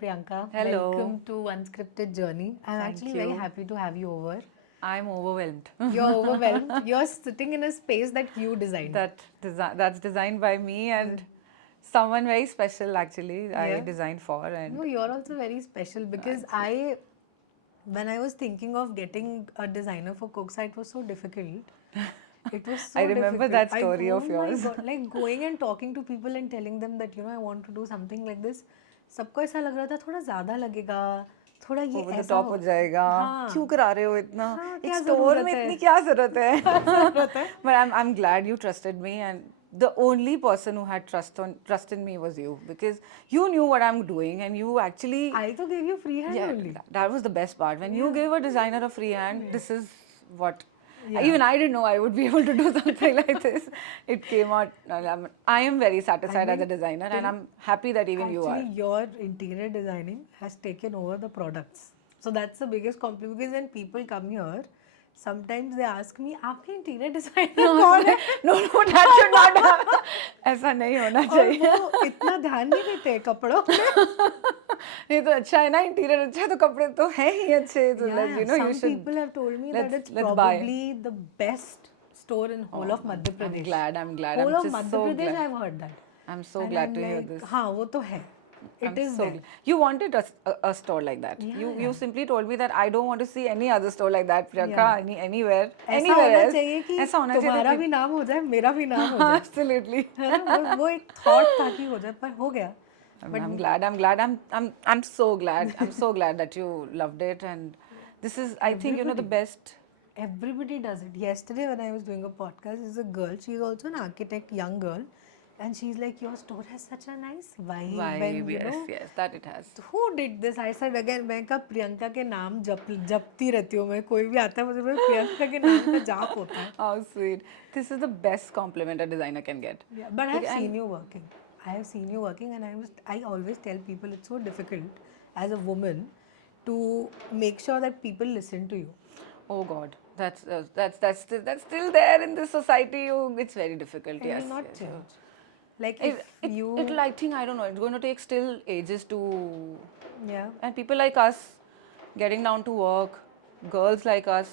Priyanka. Hello. Welcome to Unscripted Journey. I'm Thank actually very you. happy to have you over. I'm overwhelmed. You're overwhelmed. You're sitting in a space that you designed. That's designed by me and someone very special actually. I Yeah. designed for No, and you're also very special because when I was thinking of getting a designer for Cookside, it was so difficult. It was I so remember difficult. that story Oh of my yours. God, like going and talking to people and telling them that I want to do something like this. सबको ऐसा लग रहा था थोड़ा ज़्यादा लगेगा, थोड़ा ये ओवर द ऐसा टॉप हो. हो जाएगा. क्यों हाँ. करा रहे हो इतना? हाँ, एक क्या स्टोर ज़रूरत में है? इतनी क्या जरूरत है? क्या ज़रूरत है? But I'm glad you trusted me, and the only person who had trust in me was you, because you knew what I'm doing and you actually. I तो gave you free hand Yeah, only. that was the best part. When you gave a designer a free hand, this is what. Yeah. Even I didn't know I would be able to do something like this. It came out. I am very satisfied as a designer, and I'm happy that even you are. Actually, your interior designing has taken over the products. So that's the biggest compliment because when people come here, sometimes they ask me, आपके interior designer कौन है? No, that should not happen. ऐसा नहीं होना और चाहिए. वो इतना ध्यान नहीं देते कपड़ों में. नहीं तो अच्छा है ना, इंटीरियर अच्छा है तो कपड़े तो हैं ही अच्छे. तो Yeah, you some should. people have told me that it's let's buy. probably the best store in whole of Madhya Pradesh. I'm glad. Whole I'm of just Madhya so Pradesh, glad. I've heard that. I'm so And glad I'm to hear like, this. हाँ वो तो है. It I'm is so there. glad. You wanted a store like that. Yeah, you yeah. simply told me that I don't want to see any other store like that, Priyanka. Yeah. Anywhere ऐसा होना else. चाहिए कि ऐसा होना चाहिए तुम्हारा कि- भी नाम हो जाए, मेरा भी नाम हो जाए. Absolutely. है ना? वो एक थॉट था कि हो जाए, पर हो गया. I'm glad. I'm so glad. I'm so glad that you loved it, and this is, I think, the Everybody. best. Everybody does it. Yesterday when I was doing a podcast, there's a girl, she's also an architect, young girl, and she's like, your store has such a nice vibe. And, Yes, that it has. who did this? I said again, मैं कहा प्रियंका के नाम जपती रहती हूँ मैं. कोई भी आता है मुझे प्रियंका के नाम का जाप होता है. How sweet. This is the best compliment a designer can get. Yeah, but I've seen you working. I have seen you working, and I always tell people it's so difficult as a woman to make sure that people listen to you. Oh God, that's still there in this society. It's very difficult. And Yes. will not yes, change. Like It, if you, it'll, I think, I don't know, it's going to take still ages to. yeah, And people like us getting down to work, girls like us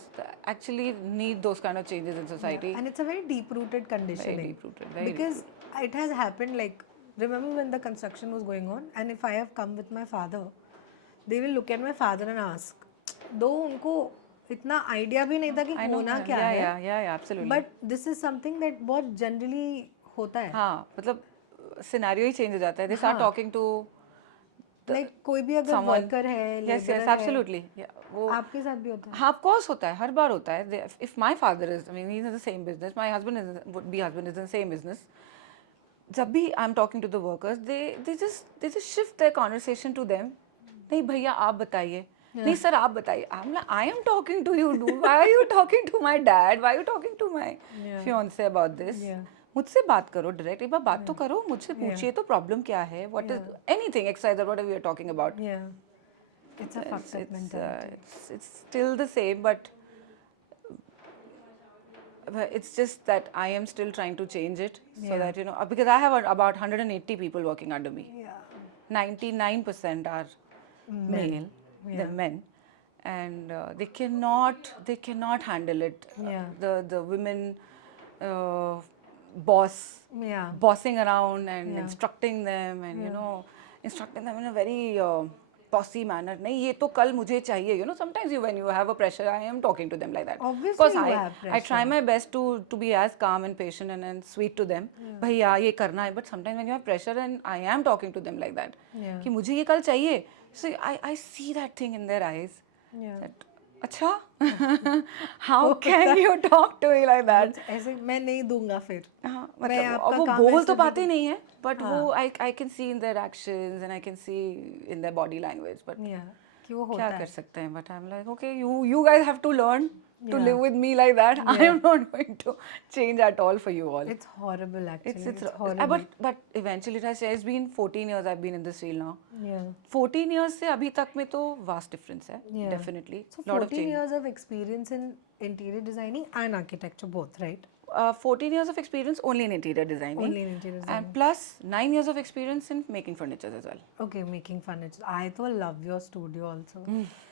actually need those kind of changes in society. yeah, and it's a very deep-rooted conditioning. Very deep-rooted, very because it has happened. Like remember when the construction was going on, and if I have come with my father, they will look at my father and ask, though उनको इतना idea भी नहीं था कि I know. होना क्या है. Yeah, absolutely. But this is something that बहुत generally होता है. हाँ, मतलब scenario ही change हो जाता है. They start talking to Like कोई भी अगर someone. worker है, Yes, laborer है, absolutely. Yeah, वो आपके साथ भी होता है. हाँ, of course होता है, हर बार होता है. If my father is, I mean, he's in the same business. My husband is in the same business. जब भी I'm talking to the workers, they just shift their conversation to them. नहीं भैया आप बताइए. नहीं सर आप बताइए. I'm like, I am talking to you, dude. Why are you talking to my dad? Why are you talking to my fiance about this? Yeah. मुझसे बात करो डायरेक्ट. एक बार बात तो करो, मुझसे पूछिए तो प्रॉब्लम क्या है. What is anything XYZ whatever we are talking about. Yeah. It's a fucked up mentality. It's still the same, but it's just that I am still trying to change it so that because I have about 180 people working under me. Yeah. 99% are male, they're men, and they cannot handle it. Yeah. The women bossing around and instructing them, and instructing them in a very bossy manner. नहीं ये तो कल मुझे चाहिए. Sometimes when you have a pressure, I am talking to them like that. Obviously Because you have I try my best to be as calm and patient and sweet to them. भैया ये करना है. But sometimes when you have pressure, and I am talking to them like that. कि मुझे ये कल चाहिए. So I see that thing in their eyes. Yeah. That, अच्छा how can you talk to me like that? ऐसे मैं नहीं दूंगा फिर. हाँ, मैं मतलब आपका वो काम बोल ऐसे तो भी पाते नहीं है, but वो I can see in their actions and I can see in their body language. But Yeah. कि वो होता क्या है. कर सकते हैं? But I'm like, okay, you guys have to learn to live with me like that. I am not going to change at all for you all. It's horrible actually. It's horrible. horrible. But eventually it has. It's been 14 years I've been in this field now. Yeah. 14 years से अभी तक में तो vast difference है. Yeah. Definitely. So Lot of 14 change. years of experience in interior designing and architecture both, right? 14 years of experience only in interior designing. Only in interior designing. And plus 9 years of experience in making furniture as well. Okay, making furniture. I though love your studio also.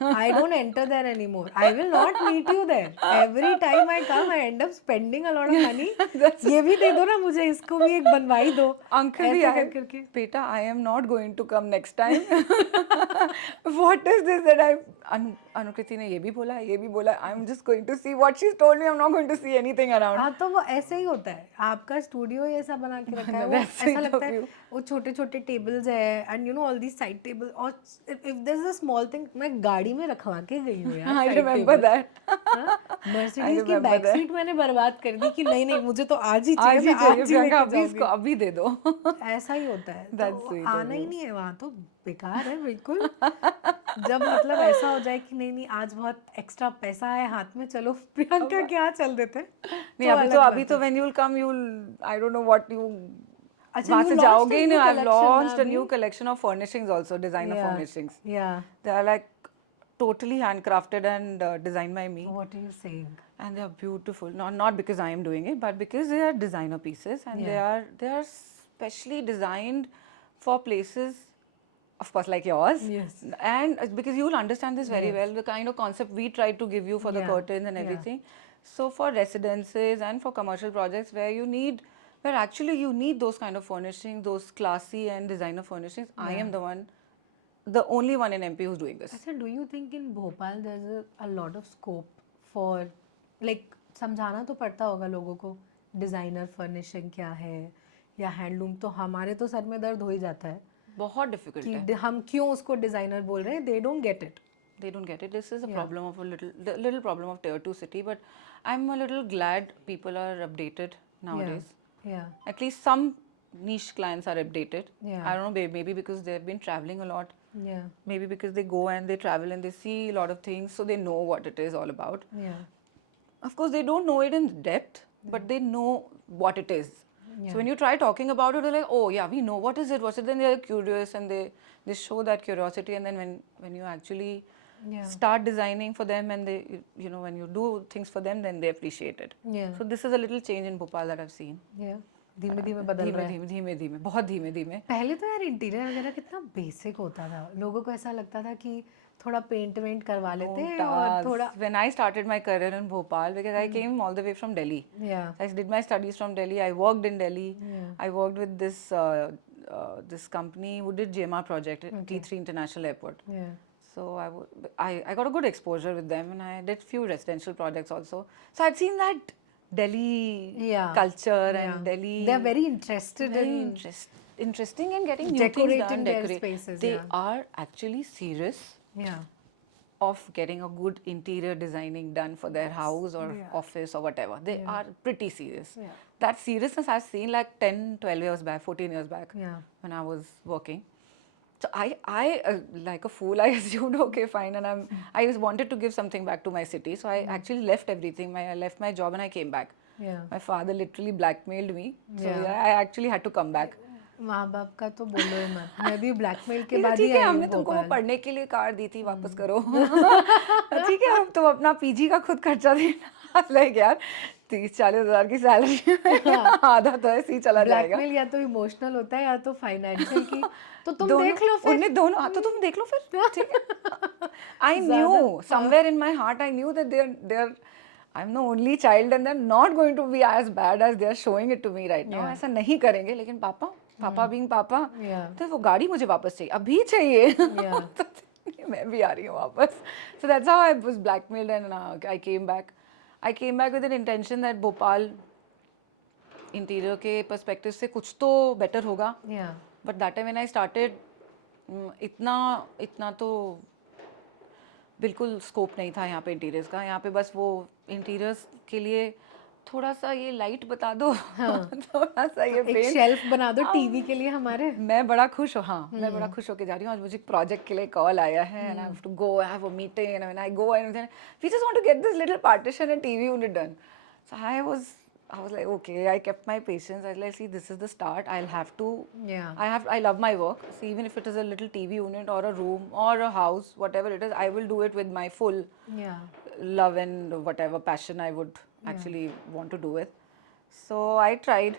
I don't enter there anymore. I will not meet you there. Every time I come, I end up spending a lot of money. ये भी दे दो ना मुझे, इसको भी एक बनवाई दो. Uncle भी ऐसे आए, कर करके. बेटा, I am not going to come next time. What is this that I... अनुकृति ने ये भी बोला, ये भी बोला. I'm just going to see what she's told me. I'm not going to see anything around. हाँ तो वो ऐसे ही होता है. आपका स्टूडियो ये सब बना के रखा है. वो That's sweet ऐसा लगता of है you. वो छोटे छोटे टेबल्स है and you know all these side tables. और if there's a small thing, मैं गाड़ी में रखवा के गई हूँ यार. I remember that. मर्सिडीज की remember बैक that. सीट मैंने बर्बाद कर दी कि नहीं नहीं मुझे तो आज ही आज चाहिए. ही चाहिए प्रियंका, लेके अभी इसको जाऊंगी. अभी दे दो. ऐसा ही होता है. That's तो sweet of आना ही you. नहीं है वहाँ, तो बेकार है बिल्कुल. जब मतलब ऐसा हो जाए कि नहीं नहीं आज बहुत एक्स्ट्रा पैसा है हाथ में, चलो प्रियंका क्या चल देते हैं. नहीं, अभी तो when you'll come, I don't know what you... अच्छा, वहाँ you से launched जाओगे a ही new नहीं. I've collection launched a ना new अभी? collection of furnishings also, designer Yeah. furnishings. Yeah. They are like totally handcrafted and designed by me. What are you saying? And they are beautiful. Not because I am doing it, but because they are designer pieces and Yeah. they are specially designed for places, of course, like yours. Yes. And because you will understand this very well, the kind of concept we try to give you for the Yeah. curtains and Yeah. everything. So for residences and for commercial projects where actually you need those kind of furnishings, those classy and designer furnishings, I am the only one in MP who's doing this. अच्छा, do you think in Bhopal there's a lot of scope for like समझाना तो पड़ता होगा लोगों को designer furnishing क्या है या हैंडलूम, तो हमारे तो सर में दर्द हो ही जाता है बहुत difficult है. कि हम क्यों उसको डिजाइनर बोल रहे हैं. They don't get it. They don't get it. This is a problem of the little problem of tier 2 city, but I'm a little glad people are updated nowadays. Yeah. At least some niche clients are updated. Yeah. I don't know, maybe because they've been traveling a lot. Yeah. Maybe because they go and they travel and they see a lot of things, so they know what it is all about. Yeah. Of course, they don't know it in depth, but they know what it is. So when you try talking about it, they're like, oh yeah, we know what is it, what's it. Then they're curious and they show that curiosity. And then when you actually Yeah. start designing for them and they, when you do things for them, then they appreciate it. Yeah. So this is a little change in Bhopal that I've seen. Yeah. धीमे धीमे बदल रहा है. धीमे बहुत धीमे. पहले तो यार इंटीरियर वगैरह कितना बेसिक होता था. लोगों को ऐसा लगता था कि थोड़ा पेंट वेंट करवा लेते हैं और थोड़ा. When I started my career in Bhopal, because I came all the way from Delhi. Yeah. I did my studies from Delhi. I worked in Delhi. Yeah. I worked with this company who did GMR project at T3 International Airport. Yeah. So I got a good exposure with them, and I did few residential projects also. So I'd seen that Delhi culture and Delhi. They're very interested very in interesting in getting new things decorating done. their spaces. They are actually serious Yeah. of getting a good interior designing done for their house or office or whatever. They are pretty serious. Yeah. That seriousness I've seen like 10, 12 years back, 14 years back Yeah. when I was working. So I like a fool, I assumed, okay, fine. And I just wanted to give something back to my city. So I actually left everything. I left my job and I came back. Yeah. My father literally blackmailed me. So Yeah. I actually had to come back. माँ बाप का तो बोलो ही मत. मैं भी blackmail के बाद ही ठीक है, आई हमने हूँ तुमको वो भोपाल. पढ़ने के लिए कार दी थी, वापस करो. ठीक है, अब तुम अपना पीजी का खुद खर्चा देना. लाइक यार 30-40 हज़ार की सैलरी आधा तो ऐसे ही चला जाएगा. ब्लैकमेल या तो इमोशनल होता है या तो फाइनेंशियल की. तो तुम दोनों- देख लो फिर. उन्हें दोनों. हाँ, तो तुम देख लो फिर. ठीक है. I knew somewhere in my heart, I knew that they're I'm the only child and they're not going to be as bad as they're showing it to me right now. ऐसा नहीं करेंगे. लेकिन पापा being पापा, तो वो गाड़ी मुझे वापस चाहिए, अभी चाहिए. तो मैं भी आ रही हूँ वापस. So that's how I was blackmailed and I came back. I came back with an intention that Bhopal interior के perspective से कुछ तो better होगा. Yeah. But that time when I started, इतना तो बिल्कुल स्कोप नहीं था यहाँ पे इंटीरियर्स का. यहाँ पे बस वो इंटीरियर्स के लिए थोड़ा सा ये लाइट बता दो. थोड़ा सा ये एक पेंट. शेल्फ बना दो टीवी के लिए हमारे. मैं बड़ा खुश हूँ. हाँ, मैं बड़ा खुश होके जा रही हूँ. आज मुझे प्रोजेक्ट के लिए कॉल आया है and I have to go. I have a meeting and when I go and then we just want to get this little partition and TV unit done. So I was like, okay, I kept my patience. I was like, see, this is the start. I'll have to. Yeah. I love my work. So even if it is a little TV unit or a room or a house, whatever it is, I will do it with my full Yeah. love and whatever passion I would actually want to do it. So I tried,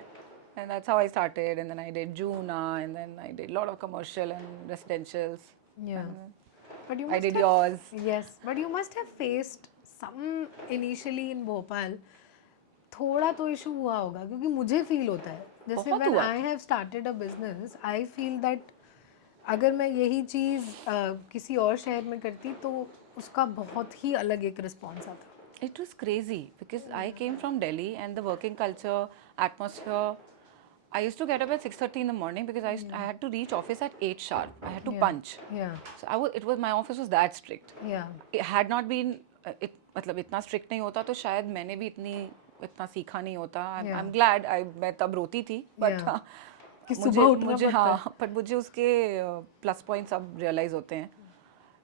and that's how I started. And then I did Juna, and then I did a lot of commercial and residentials. Yeah. And But you I must did have, yours. yes, but you must have faced some initially in Bhopal थोड़ा तो issue हुआ होगा क्योंकि मुझे feel होता है जैसे बहुत व्हेन हुआ। I have started a business I feel that अगर मैं यही चीज़ किसी और शहर में करती तो उसका बहुत ही अलग एक रिस्पॉन्स आता। It was crazy because I came from Delhi and the working culture, atmosphere. I used to get up at 6:30 in the morning because I had to reach office at 8 sharp. I had to Yeah. punch. Yeah. So it was my office was that strict. Yeah. It had not been मतलब इतना strict नहीं होता तो शायद मैंने भी इतना सीखा नहीं होता. I'm glad मैं तब रोती थी but Yeah. कि मुझे सुबह उठना मुझे पड़ता है। हाँ पर मुझे उसके प्लस पॉइंट्स अब रियलाइज होते हैं.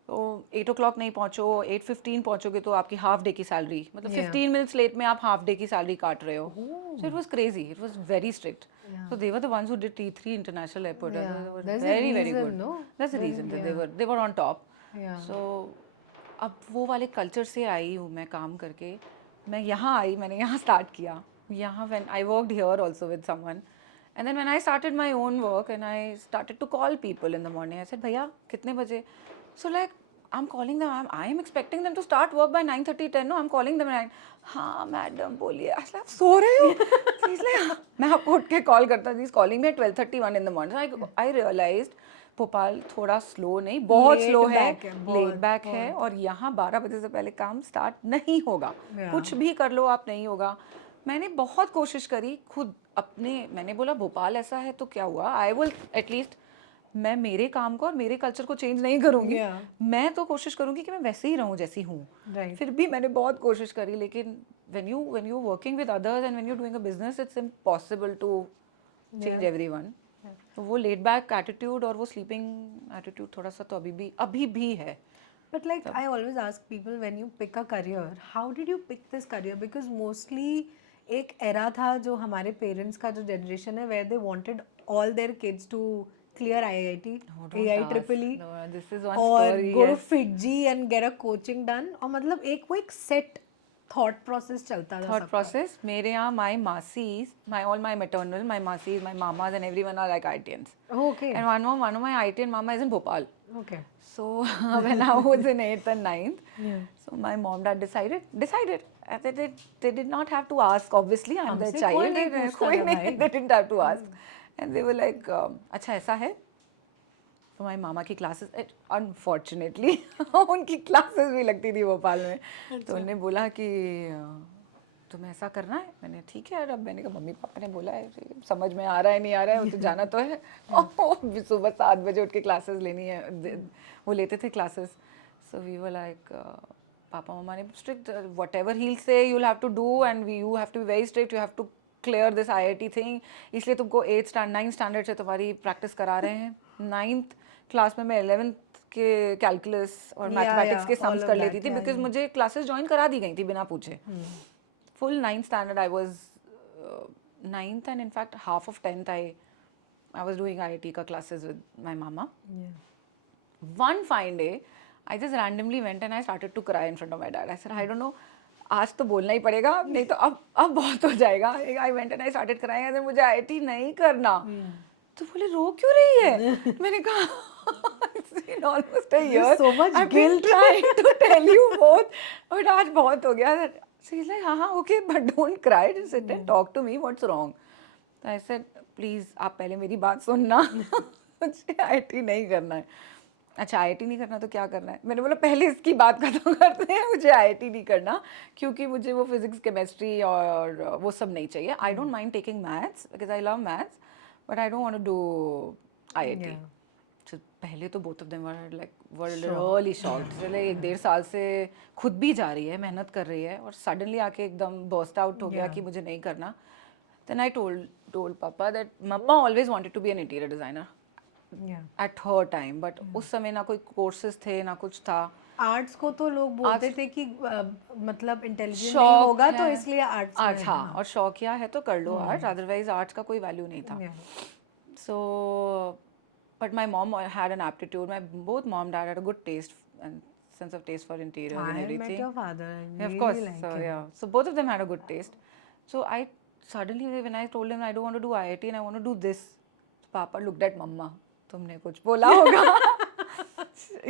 तो 8 o'clock नहीं पहुँचो 8:15 पहुँचोगे तो आपकी हाफ डे की सैलरी मतलब 15 मिनट्स लेट में आप हाफ डे की सैलरी काट रहे हो. So it was crazy. It was very strict. So they were the ones who did T3 International Airport. Yeah. They were There's a very very reason, good. no? That's the reason that they were on top. Yeah. So अब वो वाले culture से आई हूँ मैं काम करके. मैं यहाँ आई मैंने यहाँ स्टार्ट किया. यहाँ when I worked here also with someone. And then when I started my own work and I started to call people in the morning, I said, भैया कितने बजे? So like I'm calling them. I am expecting them to start work by 9:30, 10. No, I'm calling them and हाँ madam बोलिए. I was like, सो रहे हो? So he's like, मैं आपको उठ के कॉल करता था. He's calling me at 12:31 in the morning. So I realized Bhopal थोड़ा स्लो नहीं बहुत स्लो है, लेट बैक है और यहाँ 12 बजे से पहले काम स्टार्ट नहीं होगा. कुछ भी कर लो आप नहीं होगा. मैंने बहुत कोशिश करी खुद अपने. मैंने बोला भोपाल ऐसा है तो क्या हुआ. आई विल एटलीस्ट मैं मेरे काम को और मेरे कल्चर को चेंज नहीं करूँगी. मैं तो कोशिश करूँगी कि मैं वैसे ही रहूँ जैसी हूँ. फिर भी मैंने बहुत कोशिश करी लेकिन when you working with others and when you're doing a business it's impossible to change everyone. तो वो लेट बैक एटीट्यूड और वो स्लीपिंग एटीट्यूड थोड़ा सा तो अभी भी है. But like I always ask people when you pick a career, how did you pick this career? Because mostly एक era था जो हमारे parents का जो generation है where they wanted all their kids to clear IIT, AIEEE, No, this is one और story. go to Yes. Fiji and get a coaching done. और मतलब एक वो एक set thought process चलता था Thought सबका. process. मेरे यहाँ my masis, all my maternal, my masis, my mamas and everyone are like IITians. Oh, okay. And one of my IITian mama is in Bhopal. Okay. So when I was in 8th and 9th, so my mom dad decided. And they did not have to ask. Obviously, I'm their हमसे child. कोई नहीं पूछता था भाई. They didn't have to ask. And they were like, अच्छा ऐसा है. तो my मामा की क्लासेस अनफॉर्चुनेटली उनकी क्लासेस भी लगती थी भोपाल में. तो उन्होंने बोला कि तुम्हें ऐसा करना है. मैंने ठीक है यार. अब मैंने कहा मम्मी पापा ने बोला है समझ में आ रहा है नहीं आ रहा है वो तो जाना तो है. और सुबह 7 बजे उठ के क्लासेस लेनी है. वो लेते थे classes. So we were like पापा मम्मा ने strict whatever he'll say you have to do and you have to be very strict. You have to clear this IIT thing. इसलिए तुमको 9th स्टैंडर्ड से तुम्हारी प्रैक्टिस करा रहे हैं. 9th क्लास में मैं 11th के कैलकुलस और मैथमेटिक्स के सम्स कर लेती थी बिकॉज मुझे क्लासेस ज्वाइन करा दी गई थी बिना पूछे. Full 9th standard I was 9th and in fact half of 10th I was doing IIT ka classes with my mama. One fine day I just randomly went and I started to cry in front of my dad. I said I don't know आज तो बोलना ही पड़ेगा नहीं तो अब बहुत हो जाएगा. I went and I started crying. अगर मुझे IIT नहीं करना तो बोले रो क्यों रही है. मैंने कहा it's been almost a year. so much I've been trying to tell you both but आज बहुत हो गया. So he's like हाँ okay but don't cry. Just sit and talk to me. What's wrong? So I said please आप पहले मेरी बात सुनना. मुझे IIT नहीं करना है. अच्छा IIT नहीं करना तो क्या करना है. मैंने बोला पहले इसकी बात खत्म करते हैं. मुझे IIT नहीं करना क्योंकि मुझे वो फिजिक्स केमिस्ट्री और वो सब नहीं चाहिए. I don't mind taking maths because I love maths but I don't want to do IIT. So पहले तो both of them were really shocked. चले 1.5 साल से खुद भी जा रही है मेहनत कर रही है और suddenly आके एकदम burst out हो गया कि मुझे नहीं करना. Then I told Papa that Mama always wanted to be an interior designer. At her time but उस समय ना कोई courses थे ना कुछ था. आर्ट्स को तो लोग बोलते थे कि मतलब इंटेलिजेंट नहीं होगा तो इसलिए आर्ट्स हाँ और शौकिया है तो कर लो आर्ट्स. अदरवाइज आर्ट्स का कोई वैल्यू नहीं था. So but my mom had an aptitude. Both mom dad had a good taste and sense of taste for interiors and everything. I met your father. Yeah, of course. So yeah, so both of them had a good taste. So I suddenly when I told him I don't want to do IIT and I want to do this, Papa looked at Mama. तुमने कुछ बोला होगा.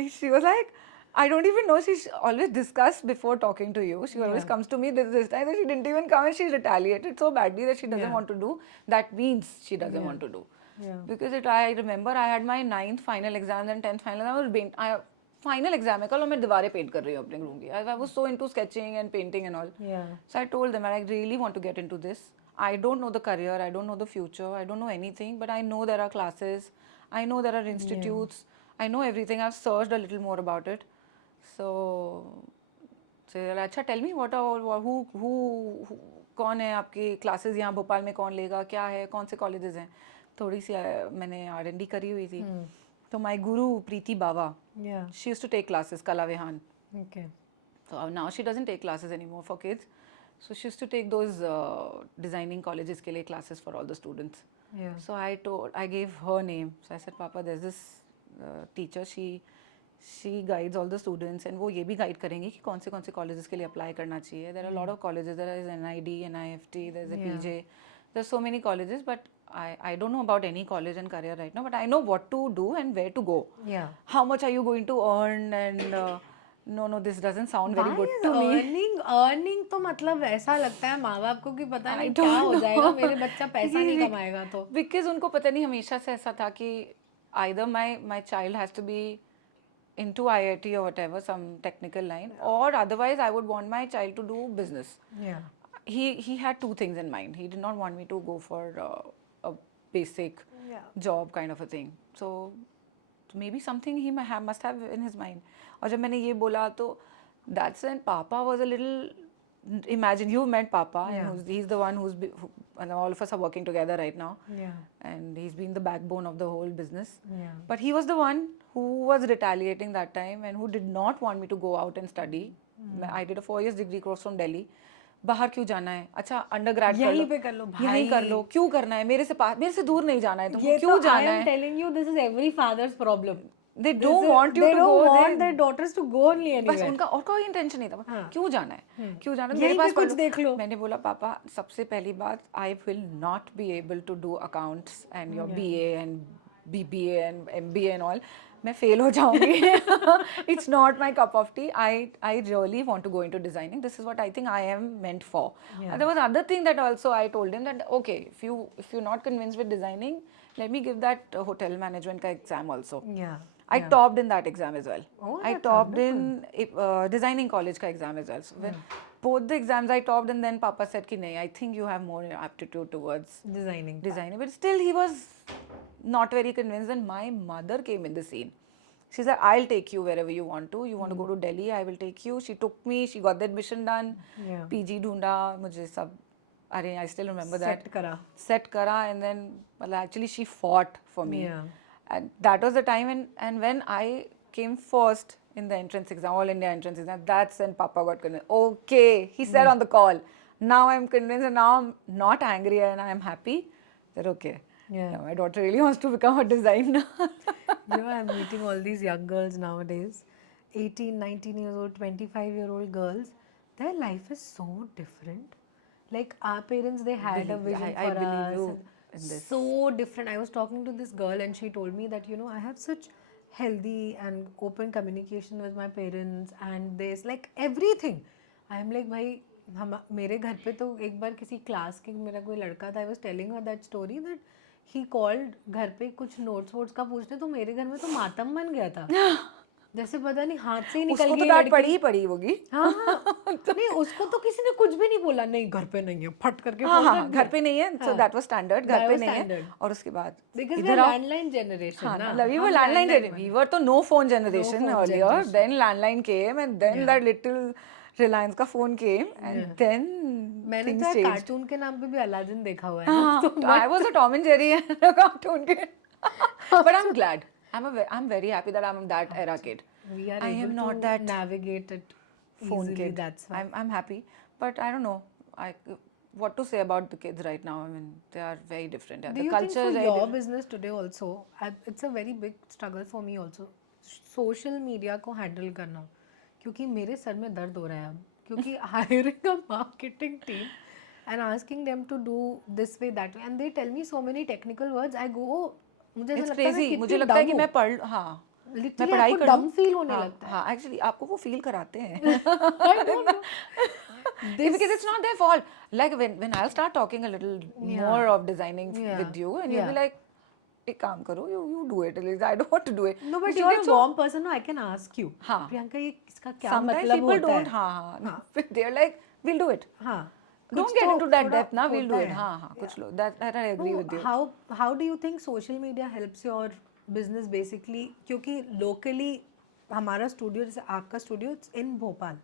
She was like, I don't even know. She always discussed before talking to you. She always comes to me this time that she didn't even come and she retaliated so badly that she doesn't want to do. That means she doesn't want to do. Yeah. Because I remember I had my 9th final exam and 10th final. Final exam है कल और मैं दीवारें paint कर रही हूँ अपने room की. I was so into sketching and painting and all. Yeah. So I told them I really want to get into this. I don't know the career, I don't know the future, I don't know anything, but I know there are classes, I know there are institutes, I know everything. I've searched a little more about it. So अच्छा tell me what are who कौन है आपकी classes यहाँ भोपाल में कौन लेगा क्या है कौन से colleges हैं थोड़ी सी मैंने R&D करी हुई थी तो my guru Preeti Bawa, she used to take classes Kala Vihan. Okay. So now she doesn't take classes anymore for kids. So she used to take those designing colleges के लिए classes for all the students. Yeah. So I gave her name. So I said, Papa, there's this teacher. She guides all the students and वो ये भी guide करेंगी कि कौन से colleges के लिए apply करना चाहिए. There are a lot of colleges. There is NID, NIFT. There's a PJ. There's so many colleges, but I don't know about any college and career right now. But I know what to do and where to go. Yeah. How much are you going to earn and no, this doesn't sound very good to me. Earning तो मतलब ऐसा लगता है माँ बाप को कि पता नहीं क्या हो जाएगा मेरे बच्चा पैसा नहीं कमाएगा तो. Because उनको पता नहीं हमेशा से ऐसा था कि either my child has to be into IIT or whatever, some technical line, or otherwise I would want my child to do business. Yeah. He had two things in mind. He did not want me to go for a basic job kind of a thing. So maybe something he must have in his mind. और जब मैंने ये बोला तो that's when Papa was a little. Imagine you met Papa, and he's the one and all of us are working together right now. Yeah. And he's been the backbone of the whole business. Yeah. But he was the one who was retaliating that time and who did not want me to go out and study. I did a 4 years degree course from Delhi. बाहर क्यों जाना है अच्छा undergrad यहीं पे कर लो भाई यहीं कर लो क्यों करना है मेरे से दूर नहीं जाना है तुमको क्यों जाना है I am telling you this is every father's problem. They don't want you to go. They don't want their daughters to go only anywhere. बस उनका और कोई इंटेंशन नहीं था क्यों जाना है क्यों जाना है मेरे पास कुछ देख लो. मैंने बोला पापा सबसे पहली बात I will not be able to do accounts and your BA and BBA and MBA and all. मैं fail हो जाऊंगी. It's not my cup of tea. I really want to go into designing. This is what I think I am meant for. And there was other thing that also I told him that okay if you're not convinced with designing, let me give that hotel management का exam also. Yeah. I topped in that exam as well. Oh, I topped in designing college का exam as well. So when both the exams I topped and then Papa said कि नहीं, I think you have more aptitude towards designing. But still he was not very convinced and my mother came in the scene. She said, I'll take you wherever you want to. You want to go to Delhi, I will take you. She took me, she got the admission done. Yeah. PG ढूंढा मुझे सब I still remember that. Set करा and then actually she fought for me. Yeah. And that was the time and when I came first in the entrance exam, all India entrance exam, that's when Papa got convinced. Okay, he said on the call, now I'm convinced and now I'm not angry and I'm happy. That okay. Yeah. Now my daughter really wants to become a designer. I'm meeting all these young girls nowadays, 18, 19 years old, 25-year-old girls. Their life is so different. Like our parents, they had a vision for us. You in this. So different. I was talking to this girl and she told me that, I have such healthy and open communication with my parents and there's like everything. I'm like, भाई मेरे घर पे तो एक बार किसी class के मेरा कोई लड़का था, I was telling her that story that he called घर पे कुछ नोट्स वोट्स का पूछने तो मेरे घर में तो मातम बन गया था. जैसे पता नहीं हाथ से ही निकल गई. उसको तो डांट पड़ी होगी. हाँ नहीं उसको तो किसी ने कुछ भी नहीं बोला. नहीं घर पे नहीं है फट करके हाँ घर पे नहीं है. So that was standard. घर पे नहीं है. और उसके बाद because we are landline generation. हाँ we were landline generation. We were तो no phone generation earlier. Then landline came and then that little Reliance का phone came and then मैंने तो कार्टून के नाम पे भी अलादीन देखा हुआ है. I was a Tom and Jerry cartoon kid. But I'm glad. I'm very happy that I'm that era kid. We are I able am not to that navigate it phone easily, kid. That's why. I'm happy, but I don't know. What to say about the kids right now? I mean, they are very different. Do the you culture think is for very your different. business today also, it's a very big struggle for me also. Social media को handle करना, क्योंकि मेरे sir में दर्द हो रहा है अब, क्योंकि hiring a marketing team and asking them to do this way, that way, and they tell me so many technical words. I go, oh, मुझे ऐसा इट्स लगता है मैं क्रेजी, मुझे कितनी लगता है कि dumb मैं हूँ. पढ़, हाँ मैं Literally पढ़ाई आपको कर लूँ. dumb feel होने हाँ लगता है. हाँ, एक्चुअली आपको वो फील कराते हैं. I don't know. Because it's not their fault. Like when I'll start talking a little more of designing Yeah. with you, and you'll be Yeah. like, एक काम करो, you do it. At least I don't want to do it. No, but You you're get a warm person, no, I can ask you. हाँ. प्रियंका ये इसका क्या Sometimes मतलब people होता don't. है? हाँ हाँ. हाँ. They're like, we'll do it. हाँ. Don't कुछ get तो into that थोड़ा depth. ना we'll do होता it. है. हाँ हाँ. कुछ लोग. That I agree with you. How do you think social media helps your business basically? क्योंकि locally हमारा studio, जैसे आपका studio, it's in Bhopal.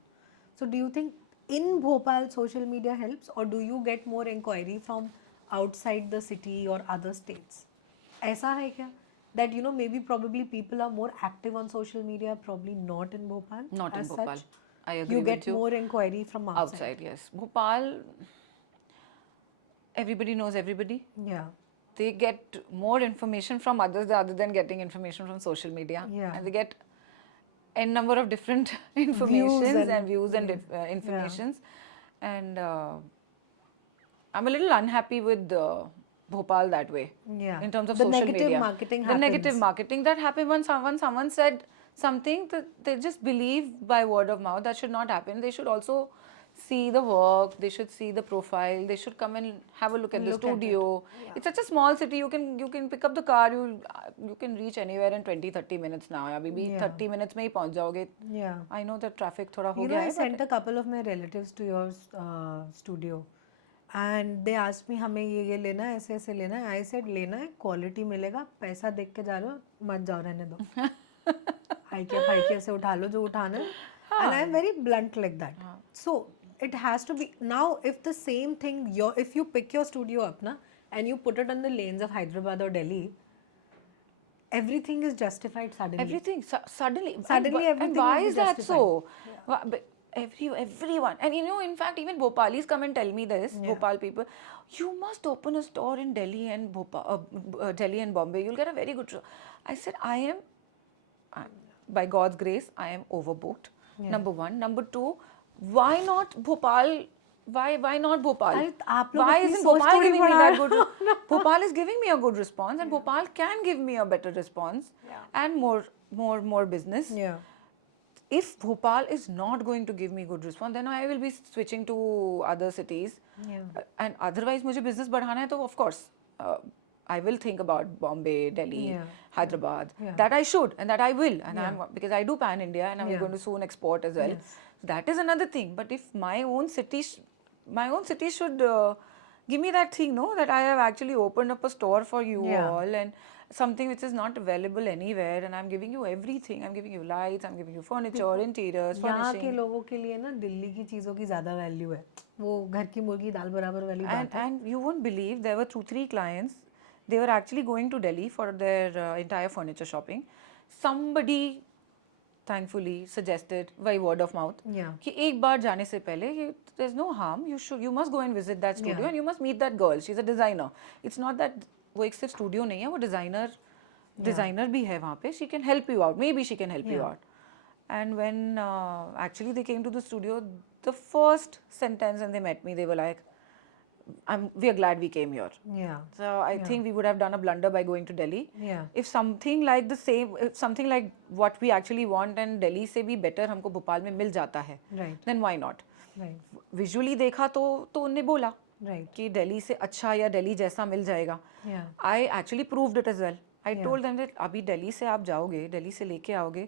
So do you think in Bhopal social media helps, or do you get more inquiry from outside the city or other states? ऐसा है क्या? That maybe probably people are more active on social media, probably not in Bhopal. Not in as Bhopal. such. I agree You with get you. more inquiry from outside. Outside, yes. Bhopal, everybody knows everybody. Yeah. They get more information from others other than getting information from social media. Yeah. And they get n number of different informations and views and informations. And I'm a little unhappy with Bhopal that way. Yeah. In terms of The social negative media. marketing The negative happens. marketing that happened when someone said something that they just believe by word of mouth. That should not happen. They should also see the work. They should see the profile. They should come and have a look at the studio. It's such a small city. You can pick up the car. You can reach anywhere in 20-30 minutes now. या अभी 30 minutes में ही पहुंच जाओगे. Yeah. I know that traffic थोड़ा हो You know, गया I है. sent a couple of my relatives to your studio, and they asked me हमें ये लेना है, ऐसे ऐसे लेना है. I said लेना है, quality मिलेगा, पैसा देख के जा रहे हो, मत जाओ, रहने दो. हाइकिया से उठा लो जो उठाना है. And I am very blunt like that. So it has to be now. If the same thing, if you pick your studio up na, and you put it on the lanes of Hyderabad or Delhi, everything is justified suddenly. Everything suddenly. Suddenly And everything why will be is that justified. so? But everyone, and in fact, even Bhopalis come and tell me this. Bhopal people, you must open a store in Delhi and Delhi and Bombay. You'll get a very good. I said, by God's grace, I am overbooked. Number one. Number two, why not Bhopal? Why not Bhopal? आप लोग Why अपनी isn't सोच Bhopal थोड़ी giving me बढ़ा that रहे good? Bhopal is giving me a good response, and Bhopal can give me a better response and more business. Yeah. If Bhopal is not going to give me good response, then I will be switching to other cities. Yeah. And otherwise, मुझे business बढ़ाना है तो of course I will think about Bombay, Delhi, Hyderabad. That I should and that I will, and because I do pan India and I'm going to soon export as well. So that is another thing. But if my own city should give me that thing, no, that I have actually opened up a store for you all and something which is not available anywhere, and I'm giving you everything. I'm giving you lights, I'm giving you furniture, interiors, यहाँ के furnishing. लोगों के लिए ना दिल्ली की चीज़ों की ज़्यादा वैल्यू है. वो घर की मुर्गी दाल बराबर वाली बात है. And you won't believe, there were 2-3 clients. They were actually going to Delhi for their entire furniture shopping. Somebody thankfully suggested by word of mouth कि एक बार जाने से पहले there's no harm, you must go and visit that studio and you must meet that girl. She's a designer. It's not that वो एक सिर्फ studio नहीं है, वो डिजाइनर भी है वहाँ पे. She can help you out. Maybe she can help you out. And when actually they came to the studio, the first sentence and they met me, they were like, we are glad we came here. Yeah. So I think we would have done a blunder by going to Delhi. Yeah. If something like something like what we actually want and Delhi से भी better हमको भोपाल में मिल जाता है, then why not? Right. Visually देखा तो उनने बोला कि दिल्ली से अच्छा या दिल्ली जैसा मिल जाएगा. I actually proved it as well. I told them that अभी दिल्ली से आप जाओगे, दिल्ली से लेके आओगे,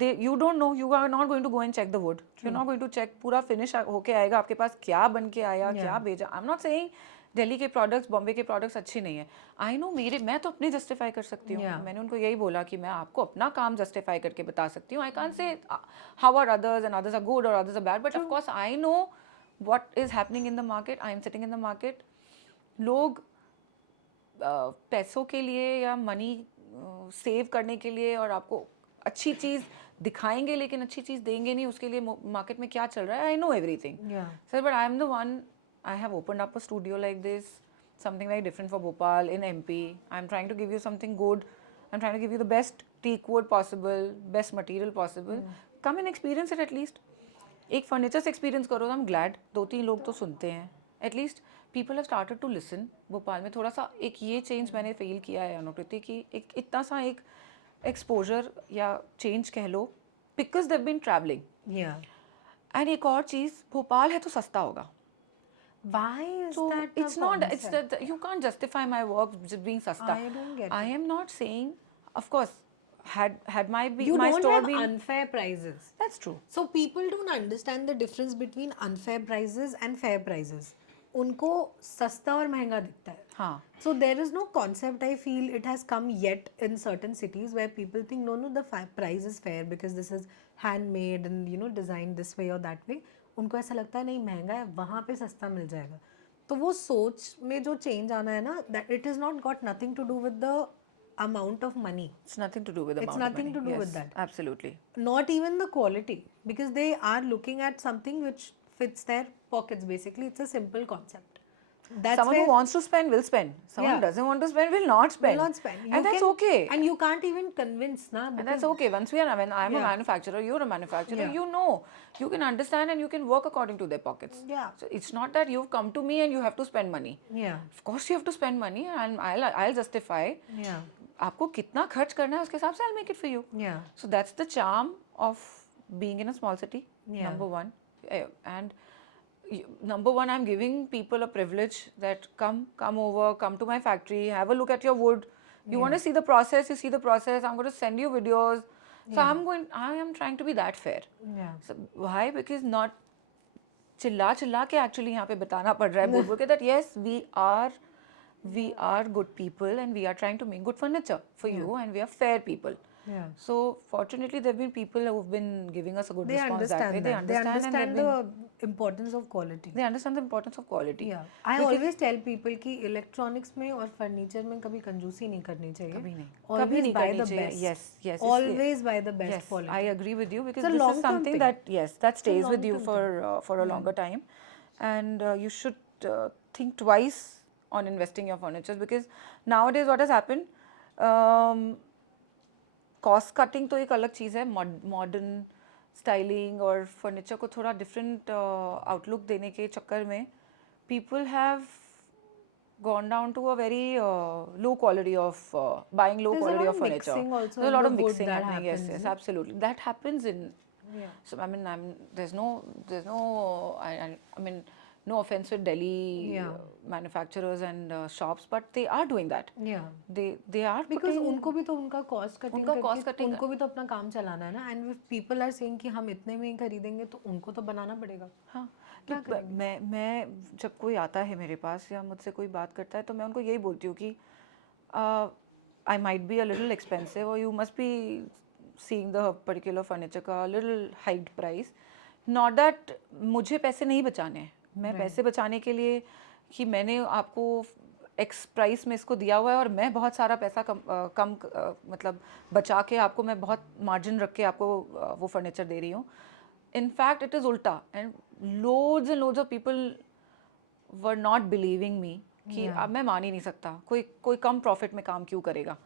you don't know, you are not going to go and check the wood. You're not going to check पूरा finish होके आएगा, आपके पास क्या बन के आया, क्या भेजा. I'm not saying दिल्ली के प्रोडक्ट्स, बॉम्बे के प्रोडक्ट्स अच्छे नहीं है. आई नो मैं तो अपने जस्टिफाई कर सकती हूँ. मैंने उनको यही बोला कि मैं आपको अपना काम जस्टिफाई करके बता सकती हूँ. I can't say how are others and others are good और others are bad, but of course I know what is happening in the market. I am sitting in the market. लोग पैसों के लिए या मनी सेव करने के लिए और आपको अच्छी चीज़ दिखाएंगे लेकिन अच्छी चीज़ देंगे नहीं. उसके लिए मार्केट में क्या चल रहा है, I know everything sir, but I am the one. I have opened up a studio like this, something very different for Bhopal in MP. I'm trying to give you something good. I'm trying to give you the best teak wood possible, best material possible. Come and experience it at least. एक furniture से experience करो तो I'm glad. 2-3 लोग तो सुनते हैं. At least people have started to listen. Bhopal में थोड़ा सा एक ये चेंज मैंने फील किया है अनुकृति कि एक इतना सा एक एक्सपोजर या चेंज कह लो because they've been travelling. Yeah. And एक और चीज़, भोपाल है तो सस्ता होगा. Why is So that a it's not, it's concept? that you can't justify my work just being sasta. I don't get I it. am not saying, of course, had my You my don't store have been, unfair prices. that's true. So people don't understand the difference between unfair prices and fair prices. उनको सस्ता और महंगा दिखता है. हाँ. So there is no concept, I feel it has come yet in certain cities where people think no the price is fair because this is handmade and designed this way or that way. उनको ऐसा लगता है नहीं महंगा है वहाँ पे सस्ता मिल जाएगा. तो वो सोच में जो चेंज आना है ना, that it has not got nothing to do with the amount of money. It's nothing to do with the It's amount of nothing money. to do with Yes, that. Absolutely. Not even the quality, because they are looking at something which fits their pockets. Basically it's a simple concept. That's Someone where who wants to spend will spend. Someone Yeah. who doesn't want to spend will not spend. will not spend. And that's okay. And you can't even convince na. And that's okay. Once we are, when I'm a Yeah. manufacturer, you're a manufacturer, Yeah. you know, you can understand and you can work according to their pockets. Yeah. So it's not that you've come to me and you have to spend money. Yeah. Of course you have to spend money and I'll justify. Yeah. आपको कितना खर्च करना है उसके हिसाब से I'll make it for you. Yeah. So that's the charm of being in a small city. Yeah. Number one. And number one, I'm giving people a privilege that come over, come to my factory, have a look at your wood. You want to see the process, you see the process. I'm going to send you videos. So I am trying to be that fair. Yeah. So why? Because not चिल्ला के actually यहाँ पे बताना पड़ रहा है बोल के that yes, we are good people and we are trying to make good furniture for you and we are fair people. Yeah. So fortunately, there have been people who have been giving us a good They response that way. understand that. They and understand they've been- the importance of quality. they understand the importance of quality. Yeah. I always tell people कि electronics में और furniture में कभी कंजूसी नहीं करनी चाहिए. कभी नहीं. Always कभी नहीं buy करनी the चाहिए. best. Yes, yes. Always buy the best Yes, quality. I agree with you because It's a this is long-term something thing. that stays with you long-term for a longer time, and you should think twice on investing your furniture because nowadays what has happened. Cost cutting तो एक अलग चीज़ है. Modern styling और furniture को थोड़ा different outlook देने के चक्कर में people have gone down to a very low quality of buying low There's a quality lot of of furniture. mixing also There's a in lot the of wood mixing that happening. Yes, happens, yes, no? absolutely. That happens in. Yeah. So I mean, there's no. I mean, no offense with Delhi Yeah. manufacturers and shops, but they are doing that. Yeah. They are Because putting. उनको भी तो उनका cost cutting उनका cost करके cutting उनको भी तो अपना काम चलाना है ना. एंड पीपल आर सेइंग कि हम इतने में ही खरीदेंगे तो उनको तो बनाना पड़ेगा. हाँ. मैं जब कोई आता है मेरे पास या मुझसे कोई बात करता है तो मैं उनको यही बोलती हूँ कि I might be a little expensive और you must be seeing the particular furniture का little hiked price. Not that मुझे पैसे नहीं बचाने हैं. मैं पैसे बचाने के लिए कि मैंने आपको एक्स प्राइस में इसको दिया हुआ है और मैं बहुत सारा पैसा कम मतलब बचा के आपको मैं बहुत मार्जिन रख के आपको वो फर्नीचर दे रही हूँ. In fact, it is ulta, and loads of people were not believing me कि अब मैं मान ही नहीं सकता कोई कम प्रॉफिट में काम क्यों करेगा.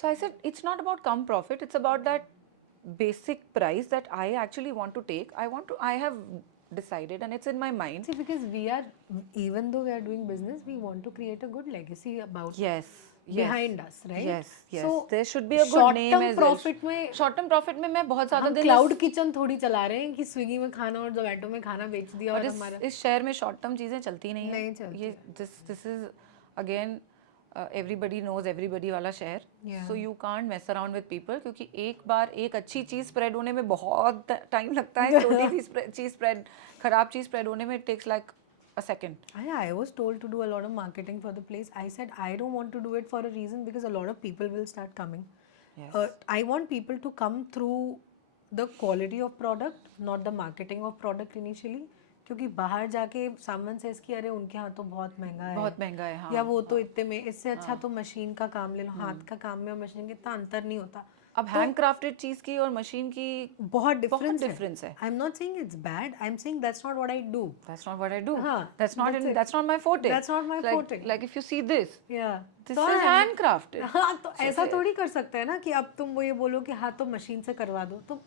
So I said it's not about come profit, it's about that basic price that I actually want to take. I have decided and it's in my mind. See, because even though we are doing business, we want to create a good legacy about Yes. behind us, right? Yes. So there should be a good name short-term as well. profit में Short term profit में मैं बहुत ज़्यादा हम दिन cloud kitchen थोड़ी चला रहे हैं कि स्विगी में खाना और जोमेटो में खाना बेच दिया और हमारा इस शहर में शॉर्ट टर्म चीज़ें चलती नहीं नहीं है. चलती. ये this is again everybody knows everybody वाला शहर. So you can't mess around with people क्योंकि एक बार एक अच्छी चीज़ स्प्रेड होने में बहुत टाइम लगता है. छोटी चीज़ स्प्रेड खराब चीज़ स्प्रेड होने में it takes like a second. I was told to do a lot of marketing for the place. I said I don't want to do it for a reason because a lot of people will start coming. Yes. I want people to come through the quality of product, not the marketing of product initially. क्योंकि बाहर जाके सामान से इसकी अरे उनके यहाँ तो बहुत महंगा है. बहुत महंगा है. हाँ. या वो तो इतने में इससे अच्छा तो मशीन का काम ले लो. हाथ का काम में और मशीन के इतना अंतर नहीं होता. अब हैंड क्राफ्टेड चीज़ की और मशीन की बहुत डिफरेंस है. I am not saying it's bad. I am saying that's not what I do. That's not what I do. हाँ, That's not my forte. That's not my forte. Like if you see this, Yeah. this is handcrafted. हाँ तो ऐसा थोड़ी कर सकते हैं ना कि अब तुम वो ये बोलो कि हाँ तो मशीन से करवा दो. तो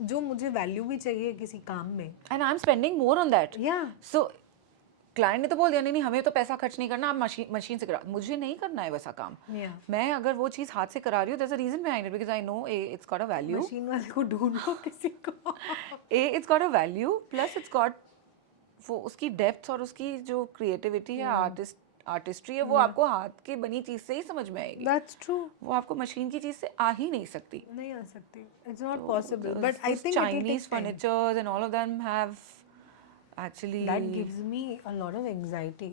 जो मुझे वैल्यू भी चाहिए किसी काम में. And I'm spending more on that. Yeah. So client ने तो बोल दिया नहीं नहीं हमें तो पैसा खर्च नहीं करना, आप मशीन से करा, मुझे नहीं करना है वैसा काम। Yeah. मैं अगर वो चीज़ हाथ से करा रही हूँ, there's a reason behind it because I know it's got a value. Machine वाले को ढूंढो किसी को। It's got a value plus it's got वो उसकी डेप्थ और उसकी जो क्रिएटिविटी है, आर्टिस्ट्री है, वो आपको हाथ की बनी चीज़ से ही समझ में आएगी। That's true. वो आपको मशीन की चीज़ से आ ही नहीं सकती। नहीं आ सकती, it's not possible, but I Those think it will Chinese take time. furnitures and all of them have actually That gives me a lot of anxiety.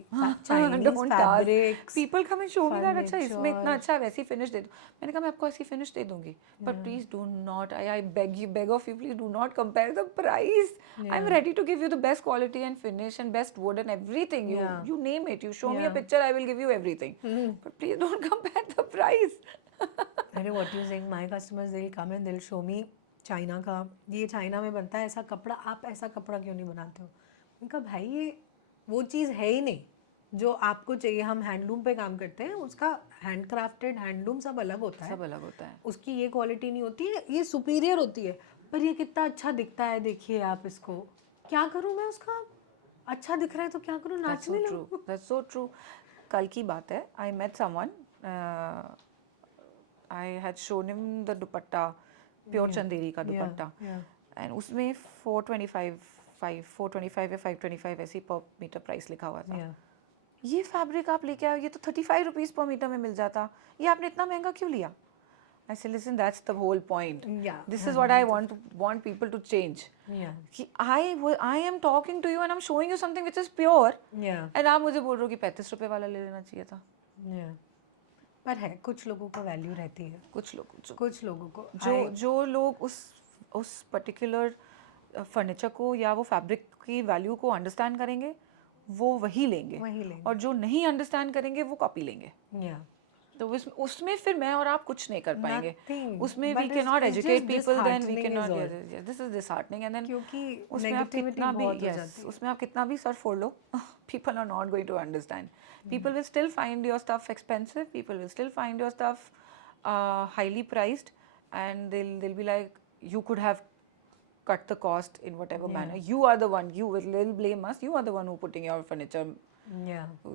Chinese don't ask. fabrics. People come and show me that अच्छा इसमें इतना furniture. अच्छा है, वैसी finish दे दो। मैंने कहा मैं आपको ऐसी फिनिश दे दूंगी, but please do not, I beg of you, please do not compare the price. I'm ready to give you the best quality and finish and best wood and everything. You name it. You show me a picture, I will give you everything. But please don't compare the price. I know what you're saying. My customers, they'll come and they'll show me China का, ये China में बनता है ऐसा कपड़ा, आप ऐसा कपड़ा क्यों नहीं बनाते हो? उनका भाई ये वो चीज़ है ही नहीं जो आपको चाहिए। हम हैंडलूम पे काम करते हैं, उसका हैंड क्राफ्टेड हैंडलूम सब अलग होता है, सब अलग होता है। उसकी ये क्वालिटी नहीं होती है, ये सुपीरियर होती है, पर ये कितना अच्छा दिखता है, देखिए आप इसको। क्या करूँ मैं उसका, अच्छा दिख रहा है तो क्या करूँ, नाचने लगूं? That's so true. कल की बात है, I met someone, I had shown him the dupatta, pure Chanderi का दुपट्टा, and उसमें 425 या 525 ऐसी पर मीटर प्राइस लिखा हुआ था। ये फैब्रिक आप लेके आओ, ये तो 35 रुपीज़ पर मीटर में मिल जाता, ये आपने इतना महंगा क्यों लिया? I said, listen, that's the whole point. Yeah. This is what I want people to change. कि I am talking to you and I'm showing you something which is pure. And आप मुझे बोल रहे हो कि 35 रुपए वाला ले लेना चाहिए था। पर है, कुछ लोगों को वैल्यू रहती है, कुछ लोगों को जो लोग उस पर्टिकुलर फर्नीचर को या वो फैब्रिक की वैल्यू को अंडरस्टैंड करेंगे, वो वही लेंगे, और जो नहीं अंडरस्टैंड करेंगे वो कॉपी लेंगे। तो उसमें फिर मैं और आप कुछ नहीं कर पाएंगे। उसमें we can not educate people, then we can not, this is disheartening. And then क्योंकि उसमें आप कितना भी उसमें आप कितना भी सर फोड़ लो, people are not going to understand. People will still find your stuff expensive, people will still find your stuff highly priced, and they'll be like, you could have cut the cost in whatever manner. You are the one, they'll blame us, you are the one who putting your furniture,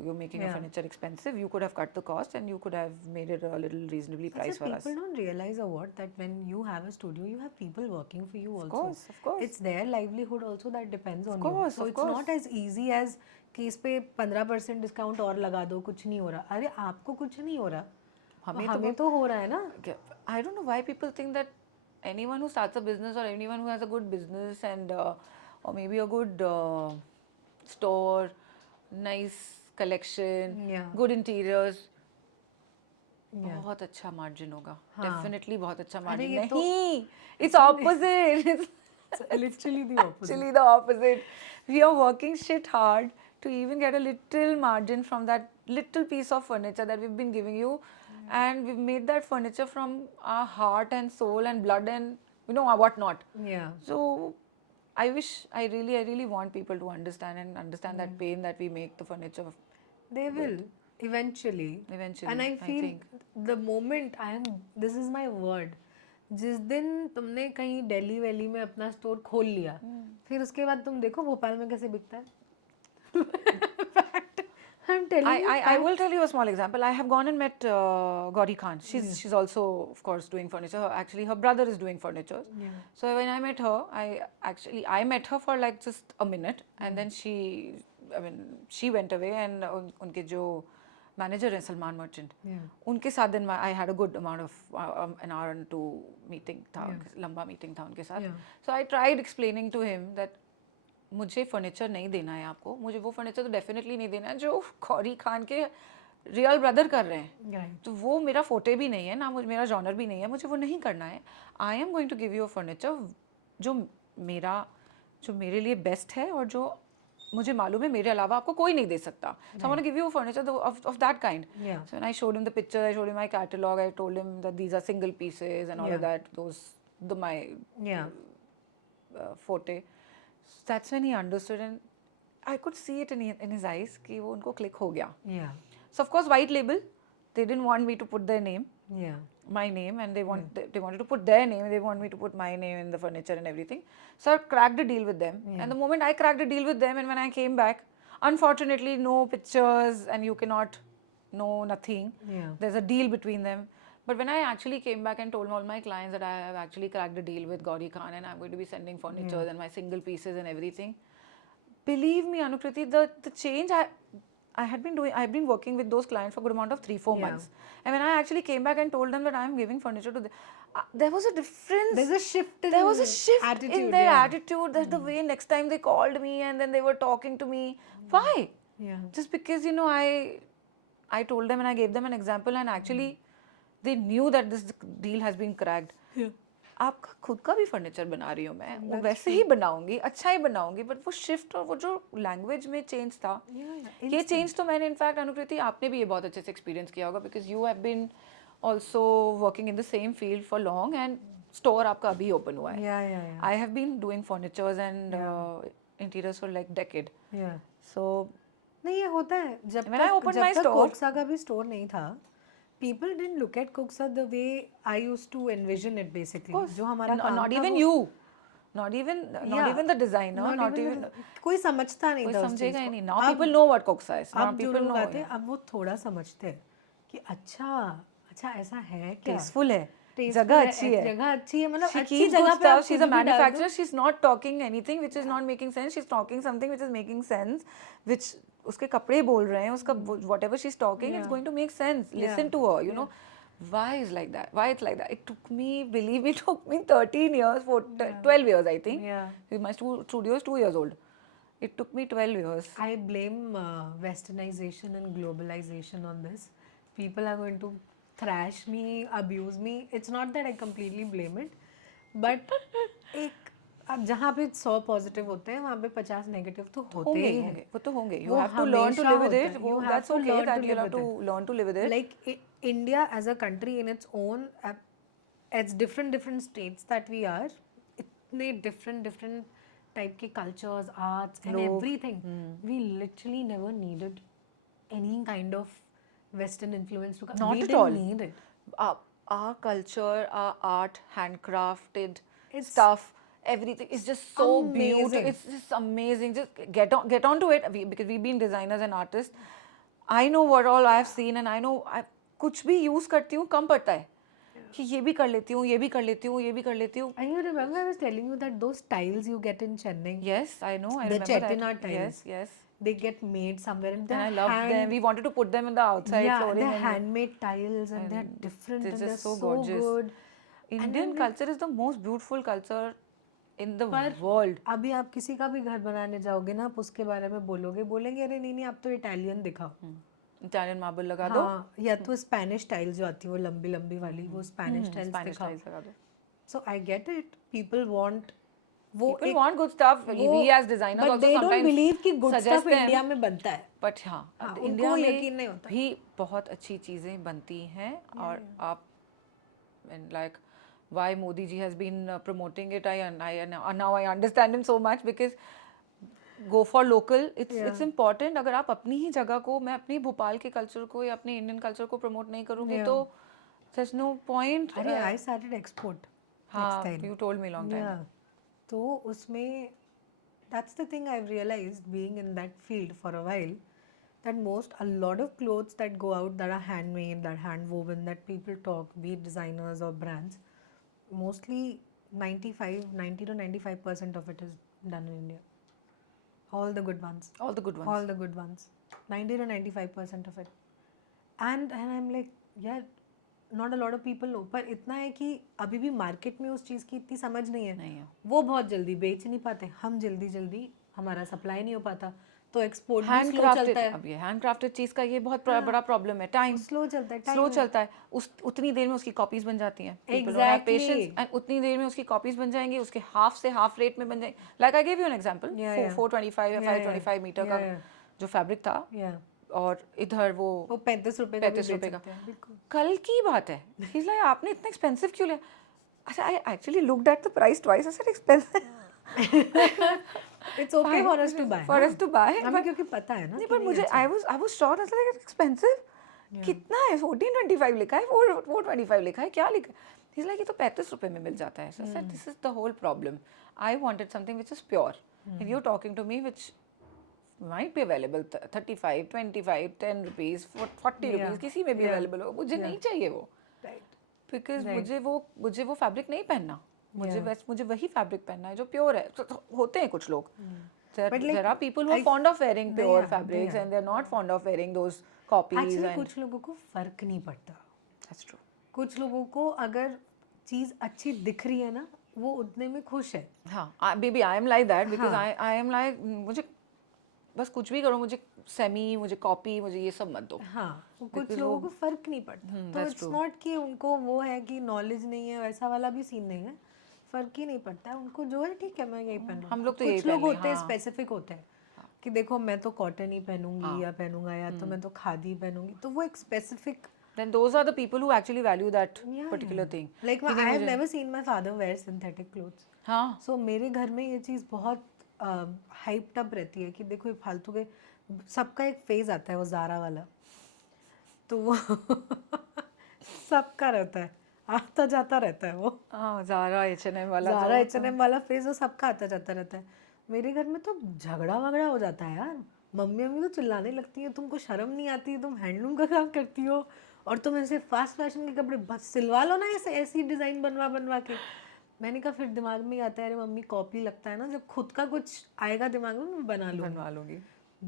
you're making your furniture expensive, you could have cut the cost and you could have made it a little reasonably priced for us. People don't realize a what, that when you have a studio, you have people working for you also. Of course. It's their livelihood also that depends on you. So it's not as easy as कि इस पे 15% discount और लगा दो, कुछ नहीं हो रहा। अरे आपको कुछ नहीं हो रहा, हमें तो हो रहा है ना। I don't know why people think that anyone who starts a business or anyone who has a good business and or maybe a good store, nice collection, good interiors, बहुत अच्छा मार्जिन होगा। Definitely बहुत अच्छा margin नहीं, it's opposite. It's literally the opposite. We are working shit hard to even get a little margin from that little piece of furniture that we've been giving you, and we've made that furniture from our heart and soul and blood and what not. So I really want people to understand that pain that we make the furniture. They will eventually. And I feel the moment this is my word, जिस दिन तुमने कहीं Delhi valley में अपना store खोल लिया, फिर उसके बाद तुम देखो भोपाल में कैसे बिकता है। I'm telling you. I will tell you a small example. I have gone and met Gauri Khan. She's also, of course, doing furniture. Actually, her brother is doing furniture. So when I met her, I met her for like just a minute, and then she went away, and उनके जो manager हैं Salman merchant, उनके साथ दिन I had a good amount of an hour and 2 meeting था, लंबा meeting था उनके साथ। So I tried explaining to him that मुझे फर्नीचर नहीं देना है आपको, मुझे वो फर्नीचर तो डेफिनेटली नहीं देना है जो गौरी खान के रियल ब्रदर कर रहे हैं। तो वो मेरा फोटे भी नहीं है ना, मेरा जॉनर भी नहीं है, मुझे वो नहीं करना है। I am going to give you a furniture जो मेरे लिए बेस्ट है और जो मुझे मालूम है मेरे अलावा आपको कोई नहीं दे सकता। So I want to give you a furniture of that kind. So when I showed him the picture, I showed him my catalog, I told him that these are single pieces and all of that. My forte. So that's when he understood, and I could see it in his eyes कि वो उनको click हो गया. So of course white label, they didn't want me to put their name. My name, and they wanted to put their name, they want me to put my name in the furniture and everything. So I cracked a deal with them, and the moment I cracked a deal with them, and when I came back, unfortunately no pictures and you cannot know nothing. Yeah. There's a deal between them. But when I actually came back and told all my clients that I have actually cracked a deal with Gauri Khan and I'm going to be sending furniture and my single pieces and everything, believe me, Anukriti, the change I've been working with those clients for a good amount of 3-4 months. And when I actually came back and told them that I'm giving furniture to them, there was a difference. There's a shift in There was a shift attitude, in their yeah. attitude. That the way next time they called me and then they were talking to me. Why? Yeah. Just because, you know, I told them and I gave them an example and actually they knew that this deal has been cracked. आपका खुद का भी furniture बना रही हूँ मैं, वो वैसे ही बनाऊंगी, अच्छा ही बनाऊंगी, बट वो शिफ्ट और वो जो लैंग्वेज में चेंज था, ये चेंज तो मैंने इनफैक्ट अनुकृति आपने भी ये बहुत अच्छे से एक्सपीरियंस किया होगा because you have been also working in the same field for long and store आपका अभी ओपन हुआ है. Yeah, yeah, yeah. I have been doing furnitures and interiors for like decade. Yeah. So नहीं ये होता है जब When I opened my store- कोक्सा का भी स्टोर नहीं था, people didn't look at Cooksa the way I used to envision it basically. जो हमारा काम not था even वो- you, not even the designer, not even कोई समझता नहीं कोई था उस समझेगा चीज़ ही को. नहीं. Now people know what Coxa is. Now अब जो people लोग know. आते हैं अब वो थोड़ा समझते हैं कि अच्छा ऐसा है क्या, Tasteful है. Tasteful जगह अच्छी है. जगह अच्छी है, मतलब She अच्छी keeps जगह good पे आप stuff. She's कुछ a भी डाल दो. manufacturer. She's not talking anything which is not making sense. She's talking something which is making sense. Which उसके कपड़े बोल रहे हैं. उसका whatever she's talking, it's going to make sense. Listen to her. You know. Why is like that? Why it's like that? It took me, believe me, it took me 13 years, 12 years I think. Yeah. My studio is 2 years old. It took me 12 years. I blame westernization and globalization on this. People are going to thrash me, abuse me. It's not that I completely blame it, but एक अब जहाँ पे 100 positive होते हैं वहाँ पे 50 negative तो होते ही हैं. वो तो होंगे. You वो have to learn to हमेशा live with होता it. है. You have That's to okay. learn That to you live have to with it. learn to live with it. Like India as a country in its own, it's different states that we are. इतने different type के cultures, arts and everything. We literally never needed any kind of Western influence to come. Not We at didn't all. need it. Our culture, our art, handcrafted stuff, everything is just so beautiful. amazing. It's just amazing. Just get on to it because we've been designers and artists. I know what all I have seen and I know कुछ भी use करती हूँ कम पड़ता है कि ये भी कर लेती हूँ, ये भी कर लेती हूँ, ये भी कर लेती हूँ. And you remember I was telling you that those tiles you get in Chennai, Yes, I know. I the remember that. Chettinad tiles, Yes, yes. they get made somewhere and And I loved them. We wanted to put them in the outside yeah, flooring. they're and handmade tiles and they're different they're and they're just so, so gorgeous. good. Indian culture is the most beautiful culture in the world. अभी आप किसी का भी घर बनाने जाओगे ना, आप उसके बारे में बोलेंगे अरे नहीं आप तो इटालियन दिखाओ. Italian marble लगा दो. हाँ, या तो स्पेनिश टाइल्स जो आती है वो लंबी वाली, वो स्पेनिश टाइल्स Spanish दिखाओ. tiles लगा दो. So I get it. People want वो People want good stuff. We as designers but also they don't sometimes believe कि good suggest stuff them. India में बनता है. But हाँ, उनको इंडिया यकीन नहीं में होता. भी बहुत अच्छी चीजें बनती हैं और आप and like why Modi ji has been promoting it. Now I understand him so much because go for local. It's important. अगर आप अपनी ही जगह को, मैं अपनी भोपाल के कल्चर को या अपने इंडियन कल्चर को प्रमोट नहीं करूँगी तो there's no point. अरे I started export. हाँ, you told me long time. Yeah. तो उसमें that's the thing I've realized being in that field for a while, that a lot of clothes that go out that are handmade, that hand woven, that people talk, be it designers or brands, mostly 90 to 95% of it is done in India. All the good ones. All the good ones. All the good ones. 90 to 95% of it. And I'm like, yeah, not a lot of people know. पर इतना है कि अभी भी market में उस चीज़ की इतनी समझ नहीं है. वो बहुत जल्दी बेच नहीं पाते. हम जल्दी हमारा सप्लाई नहीं हो पाता. तो एक्सपोर्ट भी स्लो चलता है. अब ये हैंडक्राफ्टेड चीज का ये बहुत बड़ा प्रॉब्लम है. टाइम स्लो चलता है. स्लो चलता है. उतनी देर में उसकी कॉपीज बन जाती हैं. Exactly. एंड उतनी देर में उसकी कॉपीज बन जाएंगी. उसके हाफ से हाफ रेट में बन जाएंगे. Like I give you an example. 425 या 525 मीटर का जो फैब्रिक था और इधर वो 35 रुपए का. कल की बात है. He's like, आपने इतना एक्सपेंसिव क्यों लिया? अच्छा, I actually looked at the price twice. I said expensive. It's okay for us to buy. For us to buy. हमें क्योंकि पता है ना. नहीं, पर मुझे I was shocked. I was like, expensive. कितना है? 1425 लिखा है, 425 लिखा है, क्या लिखा है? He's like, ये तो 35 रुपए में मिल जाता है. So I said, this is the whole problem. I wanted something which is pure. And you're talking to me which might be available 35, 25, 10 rupees, 40 rupees, किसी में भी available हो, मुझे नहीं चाहिए वो, Right. because मुझे वो फैब्रिक नहीं पहनना, मुझे वही फैब्रिक पहनना है जो प्योर है. तो होते हैं कुछ लोग. There are people who are fond of wearing pure fabrics and they're not fond of wearing those copies. Actually, and कुछ लोगों को फर्क नहीं पड़ता. that's true. कुछ लोगों को अगर चीज अच्छी दिख रही है ना, वो उतने में खुश है. हाँ, baby, I am like that because I am like मुझे बस कुछ भी करो, मुझे सेमी, मुझे कॉपी, मुझे ये सब मत दो. हाँ, कुछ लोगों को फर्क नहीं पड़ता. तो इट्स नॉट कि उनको वो है कि नॉलेज नहीं है, वैसा वाला भी सीन नहीं है. फर्क ही नहीं पड़ता है उनको, जो है ठीक है, मैं यही पहनूंगा. हम लोग तो कुछ लोग होते हैं स्पेसिफिक होते हैं कि देखो मैं तो कॉटन ही पहनूंगी या पहनूंगा, या तो मैं तो खादी पहनूंगी. तो वो एक specific. Then those are the people who actually value that particular thing. Like I have never seen my father wear synthetic clothes. हाँ. So मेरे घर में ये चीज़ बहुत हाइप्ड अप रहती है कि देखो ये फालतू के, सबका एक फेज आता है वो ज़ारा वाला, तो वो सबका रहता है, आता जाता रहता है वो. हाँ, ज़ारा H&M वाला. ज़ारा H&M वाला फेज वो सबका आता जाता रहता है. मेरे घर में तो झगड़ा वगड़ा हो जाता है यार. मम्मी तो चिल्लाने लगती है, तुमको शर्म नहीं आती, तुम हैंडलूम का काम करती हो और तुम ऐसे फास्ट फैशन के कपड़े बस सिलवा लो ना, ऐसे ऐसी डिज़ाइन बनवा के. मैंने कहा फिर दिमाग में ही आता है, अरे मम्मी कॉपी लगता है ना, जब खुद का कुछ आएगा दिमाग में मैं बनवा लूँगी.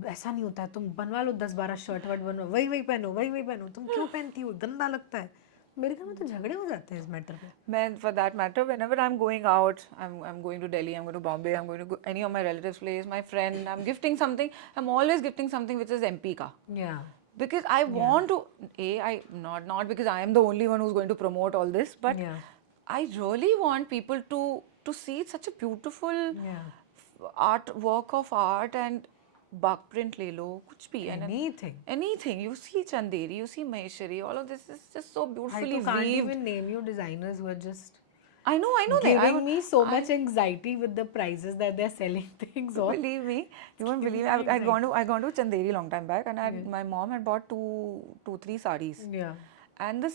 ऐसा नहीं होता है, तुम बनवा लो 10-12 शर्ट वर्ट बनवा, वही पहनो, तुम क्यों पहनती हो, गंदा लगता है. मेरे घर में तो झगड़े हो जाते हैं इस मैटर पे. Man, for that matter, whenever I'm going out, I'm going to Delhi, I'm going to Bombay, I'm going to any of my relatives' place, my friend, I'm gifting something. I'm always gifting something which is MP ka. Yeah. Because I want to. Not because I am the only one who's going to promote all this, but I really want people to see such a beautiful work of art and bark print ले लो, कुछ भी. Anything. You see Chanderi, you see Maheshwari, all of this is just so beautifully weaved. I can't even name you designers who are just I know giving me so much anxiety with the prices that they're selling things on. Believe me, you won't believe me. I'd gone to Chanderi long time back, and my mom had bought two, 3 sarees. Yeah. And the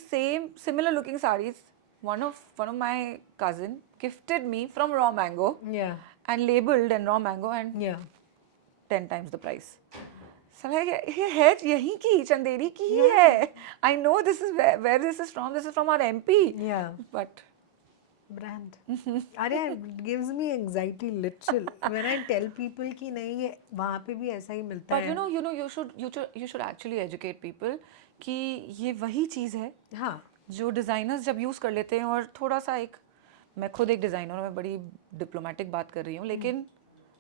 similar looking sarees, one of my cousin gifted me from Raw Mango. Yeah. And labeled in Raw Mango and 10 times the price. So like, ये है यहीं की, चंदेरी की ही है. I know this is where this is from. This is from our MP. Yeah. But brand. अरे it gives me anxiety literal when I tell people कि नहीं ये वहाँ पे भी ऐसा ही मिलता है. But you know you should actually educate people कि ये वही चीज़ है. हाँ. जो designers जब use कर लेते हैं और थोड़ा सा एक, मैं खुद एक designer हूँ, मैं बड़ी diplomatic बात कर रही हूँ, लेकिन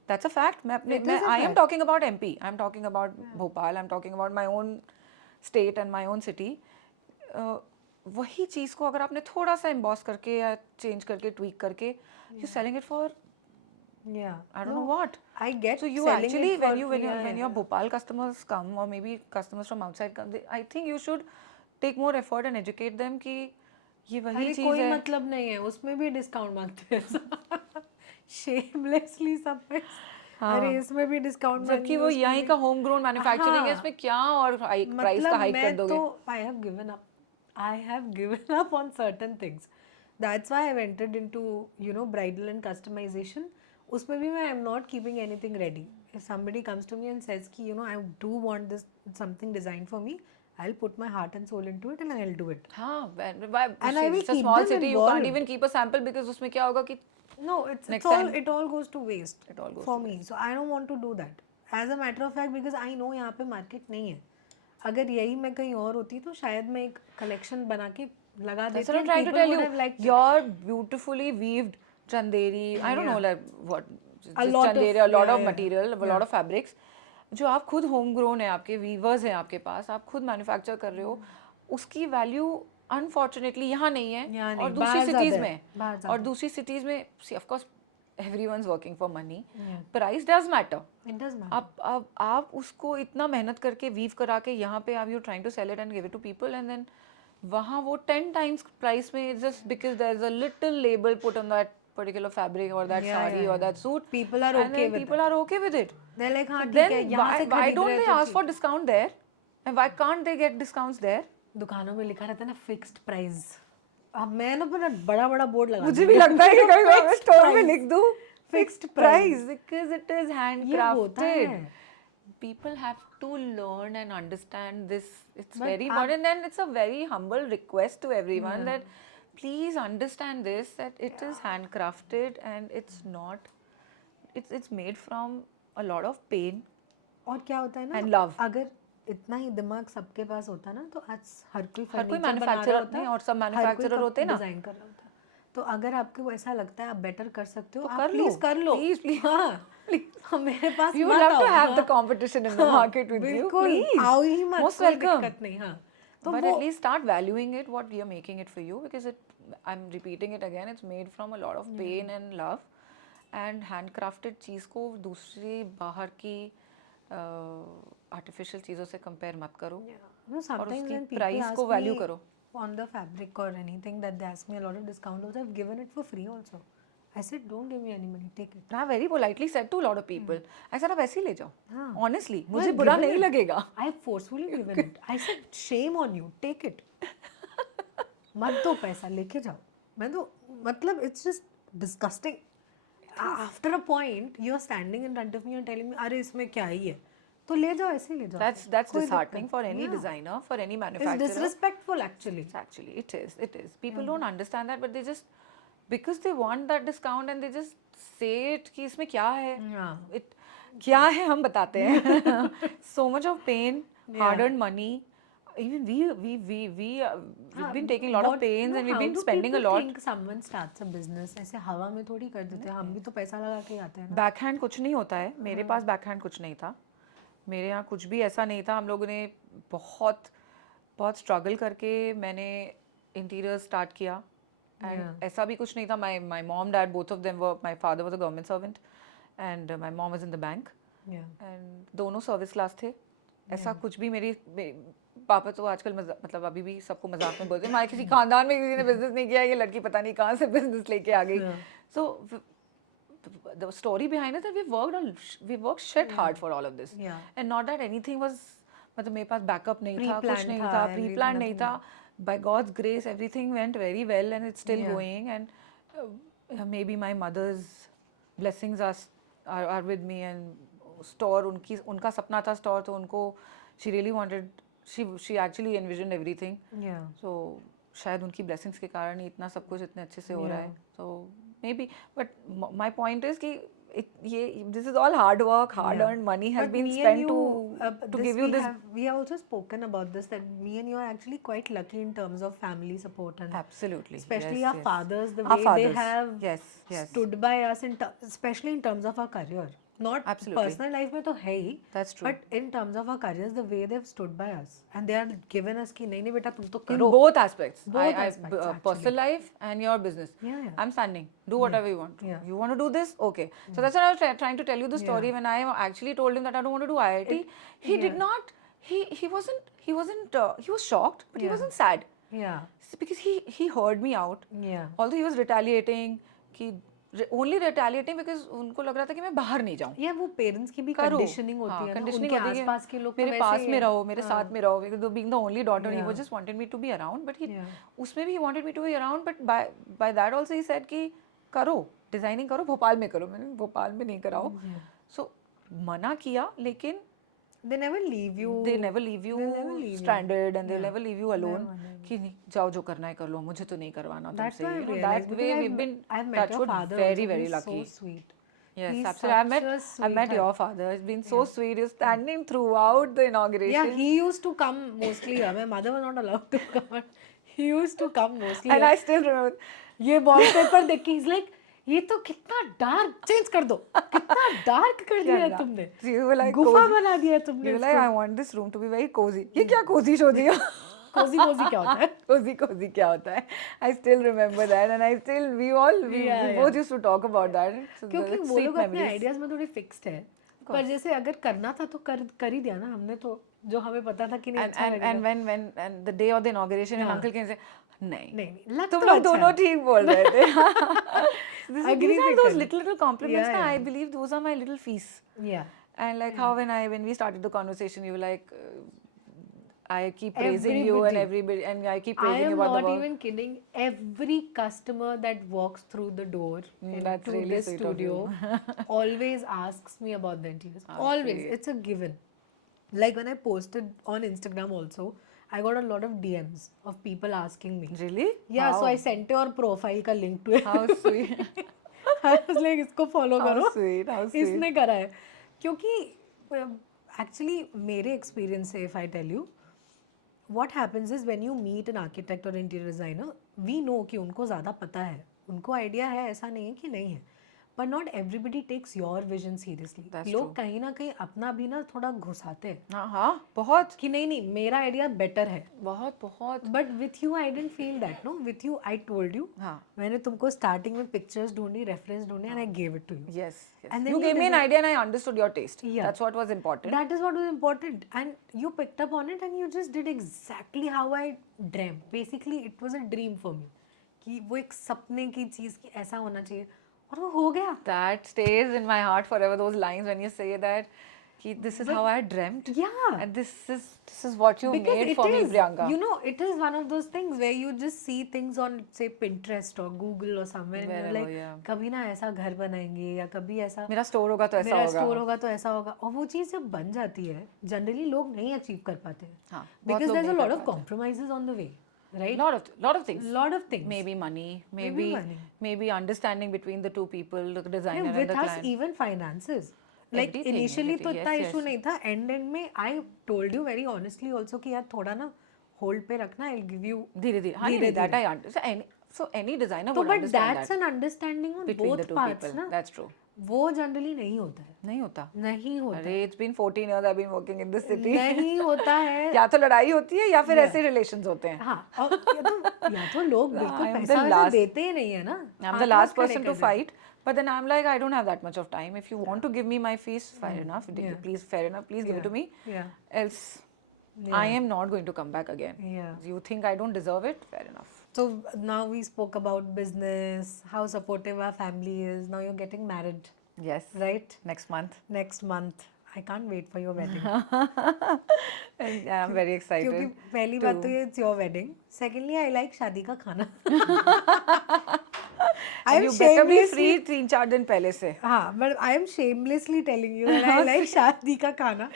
that's a fact. I am talking about MP. I am talking about Bhopal. I am talking about my own state and my own city. वही चीज़ को अगर आपने थोड़ा सा emboss करके या change करके tweak करके, you're selling it for I don't know what. I get. So you actually when your Bhopal customers come or maybe customers from outside come, I think you should take more effort and educate them कि ये वही चीज़ है. कोई मतलब नहीं है, उसमें भी डिस्काउंट मांगते हैं. Shamelessly सब पे. अरे इसमें भी डिस्काउंट, जबकि वो यहीं का होम ग्रोन मैन्युफैक्चरिंग है, इसमें क्या और प्राइस का हाइक कर दोगे. I have given up on certain things. That's why I've entered into bridal and customization. उसमें भी मैं am not keeping anything ready. If somebody comes to me and says कि I do want this something designed for me, I'll put my heart and soul into it and I'll do it. हाँ, and I will it's a keep small them city. involved. You can't even keep a sample because उसमें क्या होगा कि no, it all goes to waste. It all goes for me. So I don't want to do that. As a matter of fact, because I know यहाँ पे market नहीं है. अगर यही मैं कहीं और होती तो शायद मैं एक collection बना के लगा देती. That's what I'm trying to tell you. Your beautifully weaved Chanderi, I don't know like what. A lot of material, a lot of fabrics. जो आप खुद होम ग्रोन है, आपके वीवर्स हैं आपके पास, आप खुद मैन्युफैक्चर कर रहे हो, उसकी वैल्यू अनफॉर्चुनेटली यहाँ नहीं है और दूसरी सिटीज में. और दूसरी सिटीज में of course everyone's working for money, price does matter. आप उसको इतना मेहनत करके वीव करा के यहाँ पे आप you trying to sell it and give it to people and then वहाँ वो 10 times प्राइस में just because there is a little label put on that particular fabric or that sari or that suit, people are okay with it. They're like हाँ ठीक है, why don't they ask for discount there and why can't they get discounts there? दुकानों में लिखा रहता है ना fixed price. अब मैं ना बड़ा बोर्ड लगा, मुझे भी लगता है कि कभी मैं स्टोर में लिख दूं fixed price because it is handcrafted. people have to learn and understand this. It's But very important, and it's a very humble request to everyone that please understand this, that it is handcrafted and it's not. It's made from a lot of pain. और क्या होता है ना, And love. अगर इतना ही दिमाग सबके पास होता ना तो आज हर कोई हर कोई फर्नीचर बना रहा manufacturer होता नहीं, और सब manufacturer होते ना। डिजाइन कर रहा होता। तो अगर आपको ऐसा लगता है आप बेटर कर सकते हो, तो आप कर लो। प्लीज कर लो। Please, please. हाँ, मेरे पास You would मत love to आओ। have the हाँ, competition in the market with you. बिल्कुल, Please. आओ ही मत, Most कोई welcome. दिक्कत नहीं। हाँ, तो But वो at least start valuing it, what we are making it for you, because I'm repeating it again, it's made from a lot of pain and love, and handcrafted चीज़ को दूसरी बाहर की artificial चीज़ों से compare मत करो, no, और sometimes उसकी when people price ask को value me करो. on the fabric or anything that they ask me a lot of discount also, I've given it for free also. I said don't give me any money, take it. I very politely said to a lot of people, I said आप ऐसे ही ले जाओ. हाँ. Honestly, No, मुझे I've बुरा given नहीं it. लगेगा. I have forcefully given it. I said shame on you, take it. मत दो पैसा, लेके जाओ। मैं तो मतलब it's just disgusting. After a point, you are standing in front of me and telling me अरे इसमें क्या ही है, तो ले जाओ, ऐसे ही ले जाओ। That's कोई disheartening दिक्कत- for any Yeah. designer, for any It's manufacturer. disrespectful actually. Actually, it is. It is. People don't understand that, but they just, because they want that discount and they just say it कि इसमें क्या है? Yeah. It क्या है हम बताते हैं. So much of pain, hard-earned money. Even we've been taking a lot of What- pains no, and we've how been do spending a people lot. think someone starts a business ऐसे हवा में थोड़ी कर देते हैं, हम भी तो पैसा लगा के आते हैं ना। बैकहैंड कुछ नहीं होता है, मेरे पास बैकहैंड कुछ नहीं था, मेरे यहाँ कुछ भी ऐसा नहीं था। हम लोगों ने बहुत बहुत स्ट्रगल करके मैंने इंटीरियर स्टार्ट किया, एंड ऐसा भी कुछ नहीं था। My mom dad both of them were, my father was a government servant and my mom was in the bank, and दोनों सर्विस क्लास थे। ऐसा कुछ भी पापा तो आजकल मतलब अभी भी सबको मजाक में बोलते हैं हमारे किसी खानदान में किसी ने बिजनेस नहीं किया, ये लड़की पता नहीं कहाँ से बिजनेस लेके आ गई। सो the story behind it that we worked shit hard for all of this, and not that anything was, मतलब मेरे पास बैकअप नहीं था, कुछ नहीं था, प्री प्लान नहीं था। by God's grace everything went very well and it's still going, and maybe my mother's blessings are with me, and store उनका सपना था store, तो उनको she really wanted, she actually envisioned everything, so शायद उनकी blessings के कारण ही इतना सब कुछ इतने अच्छे से हो रहा है। so maybe, but my point is कि this is all hard work, hard earned money has But been me spent and you, to give you this. We have also spoken about this, that me and you are actually quite lucky in terms of family support, and Absolutely, especially yes, our yes. fathers, the Our way fathers, they have yes. stood by us especially in terms of our career, not Absolutely. personal life में तो है ही, That's true. but in terms of our careers, the way they've stood by us and they are given us कि नहीं नहीं बेटा तुम तो In करो। both aspects, Both aspects, actually. personal life and your business. Yeah. I'm standing. Do whatever you want. Yeah. You want to do this? Okay. So that's what I was trying to tell you the story. When I actually told him that I don't want to do IIT, he did not. He wasn't. He was shocked, but he wasn't sad. Yeah. Because he heard me out. Yeah. Although he was retaliating, only retaliating because उनको लग रहा था कि मैं बाहर नहीं जाऊँ। या वो पेरेंट्स की भी कंडीशनिंग होती है ना, कंडीशनिंग उनके होती है आसपास के लोग तो मेरे वैसे पास ही में है। रहो, मेरे साथ में रहो, because being the only daughter, he Yeah. was just wanted me to be around, but he Yeah. उसमें भी he wanted me to be around, but by that also he said कि करो डिजाइनिंग करो, भोपाल में करो। मैंने भोपाल में नहीं कराओ, so मना किया, लेकिन they never leave you stranded, and they'll never leave you alone कि नहीं जाओ जो करना है कर लो, मुझे तो नहीं करवाना That's तुमसे। why I You know, realized, that way because we've been I've met touch your wood father very also, very he's lucky. so sweet. Yes, He's absolutely. such a I met sweetheart. your father. He's been so sweet. He's standing throughout the inauguration. Yeah, he used to come mostly. My mother was not allowed to come, but he used to come mostly. And I still remember. ये wallpaper देख के he's like, ये तो कितना dark, change कर दो, कितना dark कर दिया है तुमने, You were like गुफा cozy. बना दिया है तुमने। You were like, I want this room to be very cozy. ये क्या cozy शो दिया? cozy क्या होता है? cozy क्या होता है? I still remember that, and we both used to talk about that. So क्योंकि that's वो sweet लोग अपने memories. आइडियाज में थोड़े फिक्स्ड है, पर जैसे अगर करना था तो कर ही दिया ना हमने, तो जो हमें पता था कि नहीं अच्छा लगेगा। And when the day of the inauguration, and uncle came and said, नहीं, लग तुम तो लोग अच्छा दोनों है। ठीक बोल रहे थे। These are those करनी। little compliments. Yeah, I yeah. believe those are my little feasts. Yeah. And like how when we started the conversation, you were like, I keep praising you and everybody, and I keep I praising am you about the not work. even kidding. Every customer that walks through the door That's into really this sweet of studio always asks me about the interiors. Always. It's a given. Like when I posted on Instagram also, I got a lot of DMs of people asking me. Really? Yeah, so Wow. I sent your profile का link to it. How sweet. I was like इसको follow How करो. sweet. How sweet. इसने करा है. क्योंकि actually मेरे experience से if I tell you, what happens is when you meet an architect or interior designer, we know कि उनको ज़्यादा पता है, उनको idea है, ऐसा नहीं है कि नहीं है. But not everybody takes your vision seriously. That's लोग true. कहीं ना कहीं अपना भी ना थोड़ा घुसाते हैं हाँ हाँ बहुत कि नहीं नहीं मेरा आइडिया बेटर है. बहुत बहुत. But with you I didn't feel that no. With you I told you. हाँ. मैंने तुमको स्टार्टिंग में पिक्चर्स ढूंढी, रेफरेंस ढूंढे, and I gave it to you. Yes. Yes. And then You you gave me an idea and I understood your taste. Yeah. That's what was important. That is what was important, and you picked up on it and you just did exactly how I dreamt. Basically it was a dream for me कि वो एक सपने की चीज़ कि ऐसा होना चाहिए और वो हो गया. That stays in my heart forever. Those lines when you say that, कि this is how I dreamt. Yeah. And this is what you Because made it for me, is, Priyanka. you know, it is one of those things where you just see things on say Pinterest or Google or somewhere and you're Wherever, like yeah. कभी ना ऐसा घर बनाएंगे या कभी ऐसा मेरा store होगा तो ऐसा मेरा होगा. स्टोर होगा तो ऐसा होगा, और वो चीज़ जब बन जाती है जनरली लोग नहीं अचीव कर पाते हैं. हाँ, बहुत बिकॉज लोग देयर इज अ नहीं लॉट कर ऑफ पाते. Compromises on the way, right? Lot of things. Lot of things. Maybe money, Maybe maybe money. maybe understanding between the two people, the designer Yeah, and with the us client. even finances. Like Everything, initially तो everything. इतना Yes, issue yes. नहीं था. And में आई told you very honestly also कि यार थोड़ा ना hold पे रखना, आई गिव यू. धीरे धीरे. हाँ, नहीं, that I understand. So any designer तो would but understand that's that an understanding on between the both two parts people. ना. That's true. वो जनरली नहीं होता है. नहीं होता. नहीं होता. अरे it's been 14 years I've been working in this city. नहीं होता है. या तो लड़ाई होती है या फिर ऐसे रिलेशंस होते हैं. हाँ, और या तो लोग बिल्कुल I am the पैसा वैसा last- देते ही नहीं है ना. I'm the last person to fight, but then I'm like, I don't have that much of time. If you want to give me my fees, fair enough. Please, fair enough. Please give it to me. Yeah. Else, I am not going to come back again. Yeah. You think I don't deserve it? Fair enough. So now we spoke about business, how supportive our family is. Now you're getting married, Yes. right? Next month. Next month. I can't wait for your wedding. And yeah, I'm very excited. क्योंकि पहली बात तो ये it's your wedding. Secondly, I like शादी का खाना. And you better be free 3-4 दिन पहले से. हाँ, but I am shamelessly telling you that I like शादी का खाना.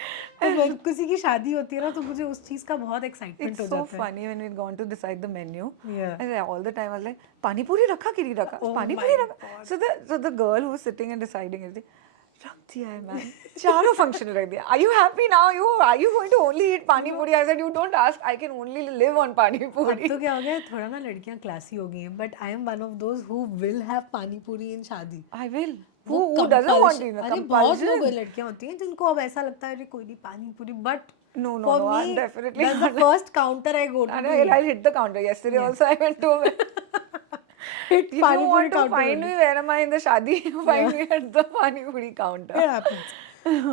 तो जब किसी की शादी होती है ना तो मुझे उस चीज़ का बहुत excitement It's हो so जाता है. funny when we'd gone to decide the menu. Yeah. I say all the time I was like, pani puri rakha ki nahi rakha? Oh Pani my puri rakha. So the girl who was sitting and deciding everything, रख दिया है man. चारों function रख दिया. Are you happy now? Are you going to only eat pani puri? I said you don't ask. I can only live on pani अब puri. तो क्या हो गया, थोड़ा ना लड़कियां क्लासी हो गई हैं, but I am one of those who will have पानी पूरी इन शादी. I will. वो Who doesn't want compulsion- it? अरे बहुत लोग Compulsion. लड़कियां होती हैं जिनको अब ऐसा लगता है अरे कोई नहीं पानी पूरी, but No, for no, me I'm definitely that's the first counter I go to. And I'll hit the counter. Yesterday also I went to. Hit If you pani puri want to counter find only. me where am I in the shadi, find me at the pani puri counter. It happens.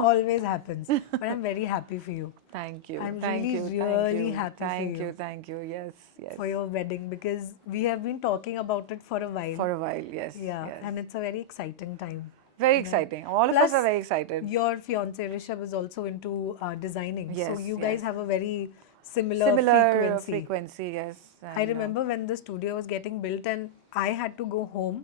Always happens. But I'm very happy for you. Thank you. I'm thank really, you. Thank really you. happy for Thank you. you. Thank you. Yes. Yes. For your wedding, because we have been talking about it for a while. For a while. Yes. Yeah, Yes. and it's a very exciting time. Very exciting. All of us Plus, are very excited. Your fiance Rishabh is also into designing, so Yes, you yes. guys have a very similar Similar frequency. yes. I remember when the studio was getting built and I had to go home,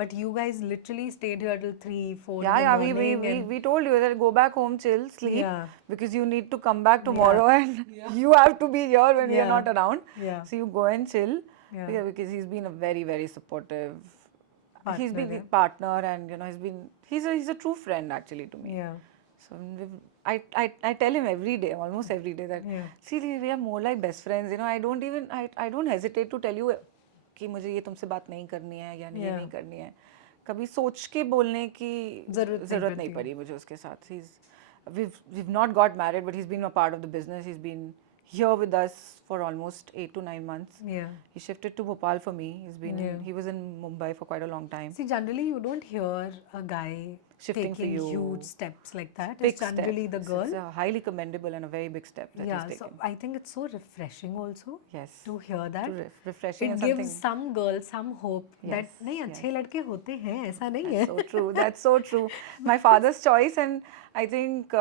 but you guys literally stayed here till 3-4 Yeah, in yeah. the morning. We told you that go back home, chill, sleep, Yeah. because you need to come back tomorrow and you have to be here when we are Yeah. not around. Yeah. So you go and chill. Yeah. Yeah, because he's been a very, very supportive. He's Partner, been yeah. a partner, and he's a true friend actually to me. Yeah. So I tell him every day, almost every day, that Yeah. see we are more like best friends. I don't hesitate to tell you कि मुझे ये तुमसे बात नहीं करनी है या ये Yeah. नहीं करनी है. कभी सोच के बोलने की जरूरत नहीं पड़ी मुझे उसके साथ. We've not got married, but he's been a part of the business. He's been here with us for almost 8 to 9 months. Yeah. He shifted to Bhopal for me. Yeah. He was in Mumbai for quite a long time. See, generally you don't hear a guy Shifting for taking you. huge steps like that. Big It's generally step. the girl. It's a highly commendable and a very big step that Yeah, he's so taken. I think it's so refreshing also Yes. to hear that. Refreshing It and gives something. some girls some hope that Yes, नहीं yes. अच्छे लड़के होते हैं, ऐसा नहीं है. So true. That's so true. My father's choice, and I think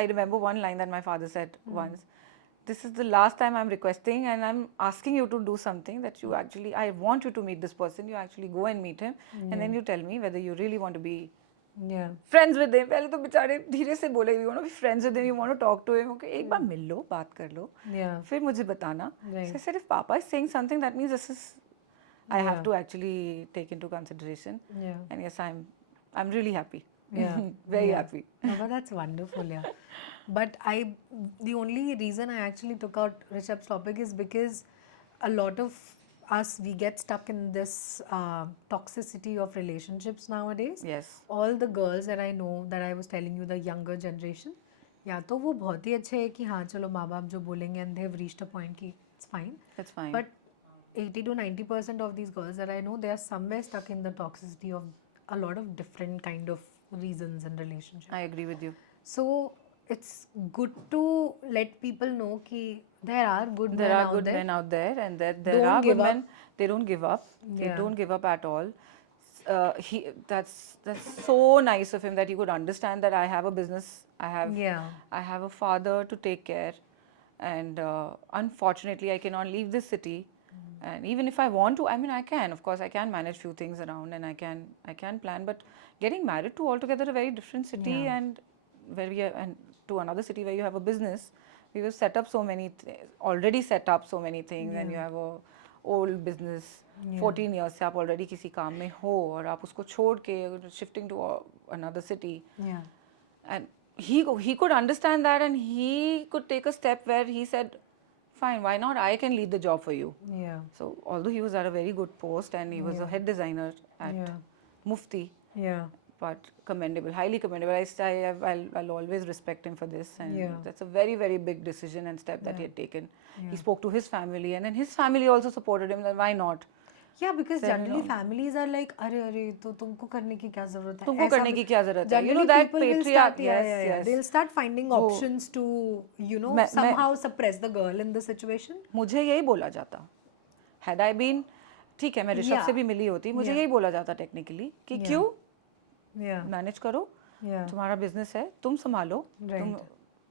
I remember one line that my father said once. This is the last time I'm requesting and I'm asking you to do something that you actually, I want you to meet this person. You actually go and meet him, and then you tell me whether you really want to be Yeah. Friends with him, पहले तो बेचारे धीरे से बोले, you want to be friends with him, you want to talk to him, okay एक बार मिल लो, बात कर लो, Yeah. फिर मुझे बताना. Right. So I said if Papa is saying something, that means this is I have Yeah. to actually take into consideration. Yeah. And yes, I'm really happy. Yeah. Very Yeah. happy. No, but that's wonderful, yeah. But the only reason I actually took out Rishabh's topic is because a lot of us, we get stuck in this toxicity of relationships nowadays. Yes. All the girls that I know, that I was telling you, the younger generation, या तो वो बहुत ही अच्छे है कि हाँ चलो माँ बाप जो बोलेंगे and they have reached a point कि it's fine. That's fine. But 80 to 90% of these girls that I know, they are somewhere stuck in the toxicity of a lot of different kind of reasons and relationships. I agree with you. So it's good to let people know कि there are good There men are out good there. men out there, and there Don't are give good up. men. They don't give up. They Yeah. don't give up at all. That's so nice of him that he could understand that I have a business. Yeah. I have a father to take care, and unfortunately, I cannot leave this city. And even if I want to, I mean, I can. Of course, I can manage few things around, and I can plan. But getting married to altogether a very different city, Yeah. and where we are, and to another city where you have a business, we will set up so many already set up so many things, and you have a old business. 14 years से आप already किसी काम में हो और आप उसको छोड़ के shifting to another city. Yeah. And he could understand that, and he could take a step where he said, fine, why not, I can lead the job for you. Yeah. So although he was at a very good post and he was a head designer at Yeah. Mufti, Yeah. but commendable, highly commendable. I'll always respect him for this, and Yeah. that's a very, very big decision and step that he had taken. He spoke to his family, and then his family also supported him, that why not. Yeah, because Then, you generally know, families are like, अरे अरे तो तुमको करने की क्या जरूरत है? तुमको ऐसा करने भी- की क्या जरूरत है? You know Generally that people will patriarch, start, yeah, yeah, yeah. yes. They'll start finding वो- options to, you know, मैं- somehow suppress the girl in the situation. मुझे यही बोला जाता, had I been, ठीक है मैं ऋषभ Yeah. से भी मिली होती, मुझे यही बोला जाता टेक्निकली कि क्यों Yeah. मैनेज करो, Yeah. तुम्हारा बिजनेस है, तुम संभालो, Right. तुम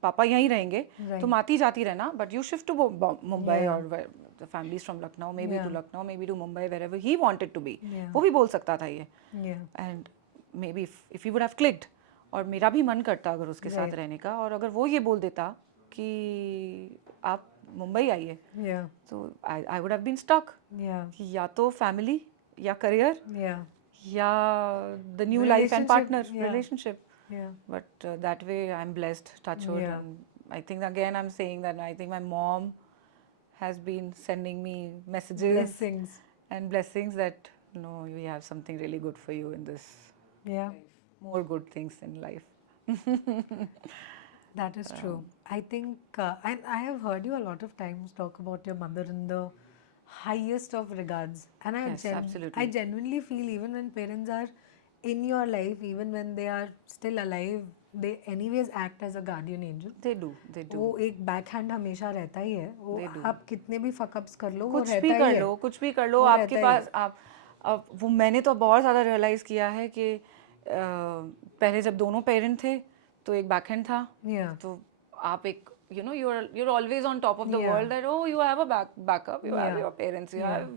पापा यहीं रहेंगे, Right. तुम आती जाती रहना, but you shift to Mumbai Yeah. और the families from Lucknow, maybe to Yeah. Lucknow, maybe to Mumbai, wherever he wanted to be. Yeah. वो भी बोल सकता था ये, Yeah. and maybe if he would have clicked, और मेरा भी मन करता अगर उसके साथ Right. रहने का, और अगर वो ये बोल देता कि आप मुंबई आइए, Yeah. तो I would have been stuck. Yeah. कि या तो फैमिली या करियर Yeah. या the new life and Relationship, partner yeah. Relationship. Yeah. But that way I'm blessed, touch wood. Yeah. And I think again I'm saying that I think my mom has been sending me messages Blessings. and blessings that no, we have something really good for you in this Yeah. life. More good things in life. That is true. I think, and I have heard you a lot of times talk about your mother in the highest of regards. And Yes, absolutely. I genuinely feel even when parents are in your life, even when they are still alive, they anyways act as a guardian angel. They do, they do. वो एक backhand हमेशा रहता ही है. वो They do. आप कितने भी fuck-ups कर लो, वो कुछ रहता भी ही कर है. लो, कुछ भी कर लो, वो आपके रहता ही पास आप अब वो मैंने तो बहुत ज़्यादा रियलाइज़ किया है कि पहले जब दोनों पेरेंट थे तो एक बैकहैंड था, Yeah. तो आप एक you know you're always on top of the Yeah. world that oh you have a backup, you have Yeah. your parents, you Yeah. have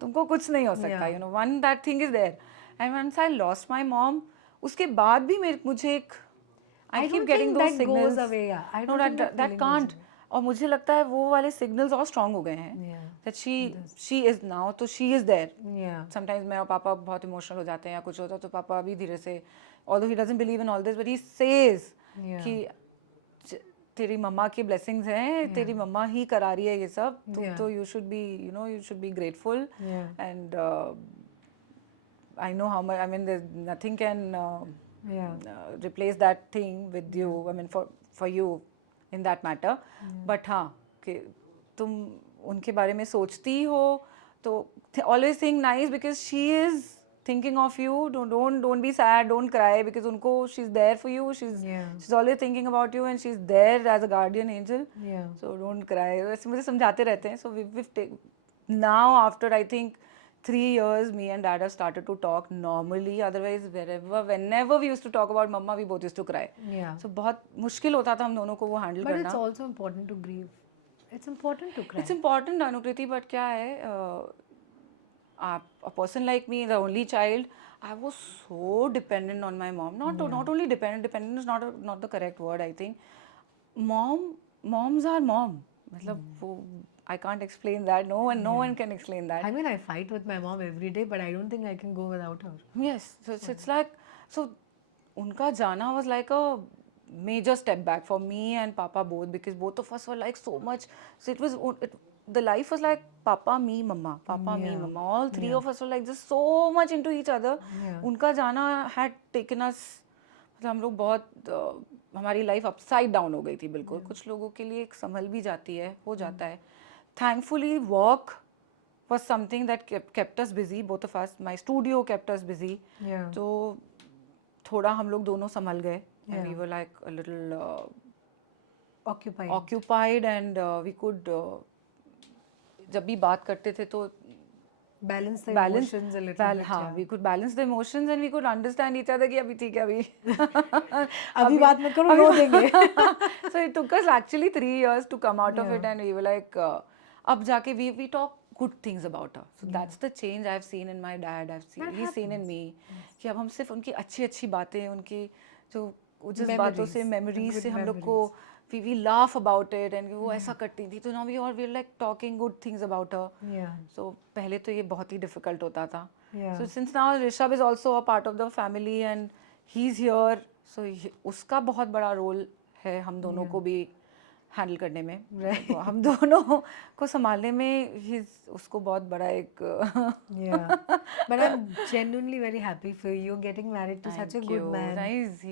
तुमको कुछ नहीं हो सकता, Yeah. you know one that thing is there. And once I lost my mom, उसके बाद भी मुझे एक I keep don't getting think those that goes signals. away, yeah. I No, don't think that that feeling goes can't. away. और मुझे लगता है वो वाले signals और strong हो गए हैं. Yeah. That she is now, तो she is there. Yeah. Sometimes मैं और पापा बहुत इमोशनल हो जाते हैं या कुछ होता है तो पापा अभी धीरे से, although he doesn't believe in all this, but he says Yeah. कि तेरी मम्मा की blessings हैं, तेरी मम्मा ही करा रही है ये सब, तुम Yeah. तो you should be grateful. Yeah. And I know how much, I mean there's nothing can Yeah. replace that thing with you, I mean for you in that matter. But हाँ कि तुम उनके बारे में सोचती हो तो always think nice because she is thinking of you. Don't be sad, don't cry because उनको she's there for you. Yeah. She's always thinking about you and she's there as a guardian angel. Yeah. So don't cry. वैसे मुझे समझाते रहते हैं. So we've taken now after I think 3 years, me and dad have started to talk normally. Otherwise, whenever we used to talk about mama, we both used to cry. Yeah. So बहुत मुश्किल होता था हम दोनों को वो handle But करना. it's also important to grieve. It's important to cry. It's important, Anukriti, but क्या है a person like me, the only child, I was so dependent on my mom. Not only dependent. Dependent is not the correct word, I think. Moms are mom. मतलब वो, I can't explain that. No one can explain that. I mean, I fight with my mom every day, but I don't think I can go without her. Yes, so it's like, so unka jana was like a major step back for me and Papa both, because both of us were like so much. So the life was like Papa, me, Mama, Papa, me, Mama. All three of us were like just so much into each other. Yeah. उनका जाना had taken us, मतलब हम लोग बहुत हमारी life upside down हो गई थी बिल्कुल. कुछ लोगों के लिए संभल भी जाती है, हो जाता है. Thankfully, work was something that kept us busy, both of us. My studio kept us busy. Yeah. तो थोड़ा हम लोग दोनों संभल गए. And we were like a little occupied and we could जब भी बात करते थे तो balance the emotions a little bit. हाँ, we could balance the emotions and we could understand each other कि अभी ठीक है अभी अभी बात मत करो, रो देंगे. So it took us actually 3 years to come out of it, and we were like अब जाके we talk good things about her. So that's the change I've seen in my dad. He's seen in me कि अब हम सिर्फ उनकी अच्छी बातें, उनकी जो जिस बातों से memories से हम लोग को we laugh about it and वो ऐसा करती थी, तो now we're like talking good things about her. Yeah. So पहले तो ये बहुत ही difficult होता था. Yeah. So since now Rishabh is also a part of the family and he's here, so उसका बहुत बड़ा role है हम दोनों को भी हैंडल करने में. तो हम दोनों को संभालने में उसको बहुत बड़ा एक Yeah. But I'm genuinely very happy for you getting married to such a good man. Nice.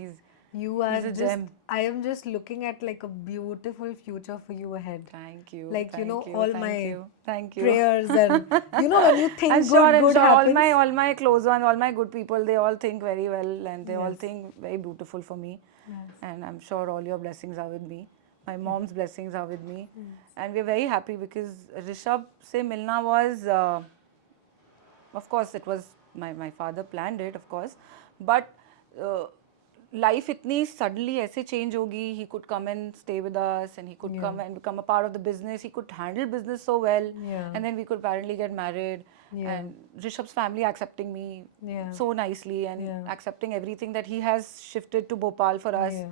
You are He's a just, gem. I am just looking at like a beautiful future for you ahead. Thank you. Like, you know, thank all thank my you, thank you. prayers and, you know, when you think I'm good, sure, good happens. all my close ones, all my good people, they all think very well and they all think very beautiful for me. Yes. And I'm sure all your blessings are with me. My mom's blessings are with me. And we're very happy because Rishabh se milna was, of course, it was my father planned it, of course, but life itni suddenly ऐसे change होगी. He could come and stay with us and he could come and become a part of the business. He could handle business so well. Yeah. And then we could apparently get married. Yeah. And Rishabh's family accepting me so nicely and accepting everything that he has shifted to Bhopal for us. Yeah.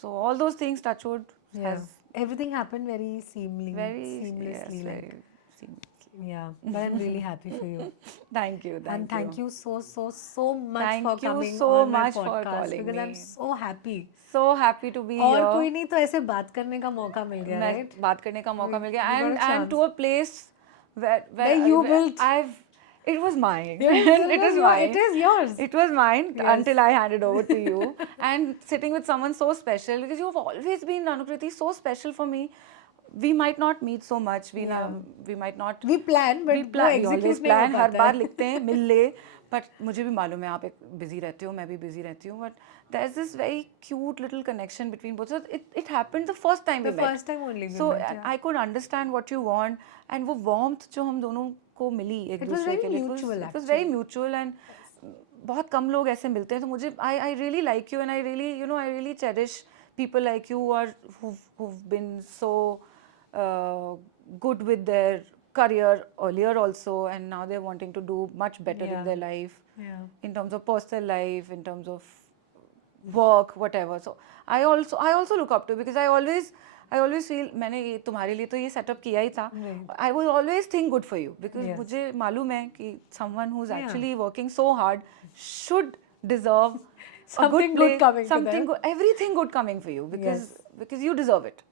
So all those things, touch wood, has Everything happened very seamlessly. yes, like, very seamlessly. yeah, but I'm really happy for you. Thank you. And thank you so much Thank for you coming so on my much for podcast calling because I'm me. so happy. So happy to be और here. कोई नहीं तो ऐसे बात करने का मौका मिल गया, मैं right? बात करने का मौका मिल गया we got a and to a place where you built. it was mine. It was is mine. It is yours. It was mine until I handed over to you. And sitting with someone so special, because you've always been, Anukriti, so special for me. We might not meet so much. We might not. We plan, but we always plan. हर बार लिखते हैं मिल ले. But मुझे भी मालूम है आप एक busy रहते हो, मैं भी busy रहती हूँ. But there's this very cute little connection between both. So it happened the first time we met. The first time only we So met, yeah. I could understand what you want, and वो warmth जो हम दोनों को मिली एक दूसरे के लिए. It was very mutual and बहुत कम लोग ऐसे मिलते हैं. तो मुझे I really like you and I really cherish people like you who've been so good with their career earlier also, and now they're wanting to do much better in their life, in terms of personal life, in terms of work, whatever. So I also look up to, because I always feel मैंने ये तुम्हारे लिए तो ये setup किया ही था. I will always think good for you, because मुझे मालूम है कि someone who's actually working so hard should deserve something good coming to them. something good, everything good coming for you, because you deserve it.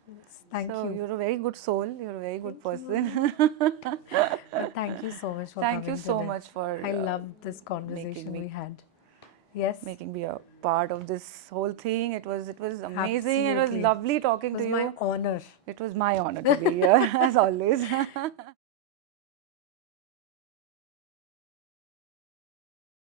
Thank you. You're a very good soul. You're a very good person. But thank you so much for coming Thank you so today. much for I loved this conversation we had. Yes. making me a part of this whole thing. It was amazing. It was Absolutely. lovely talking to It you. was my honor. It was my honor to be here, as always.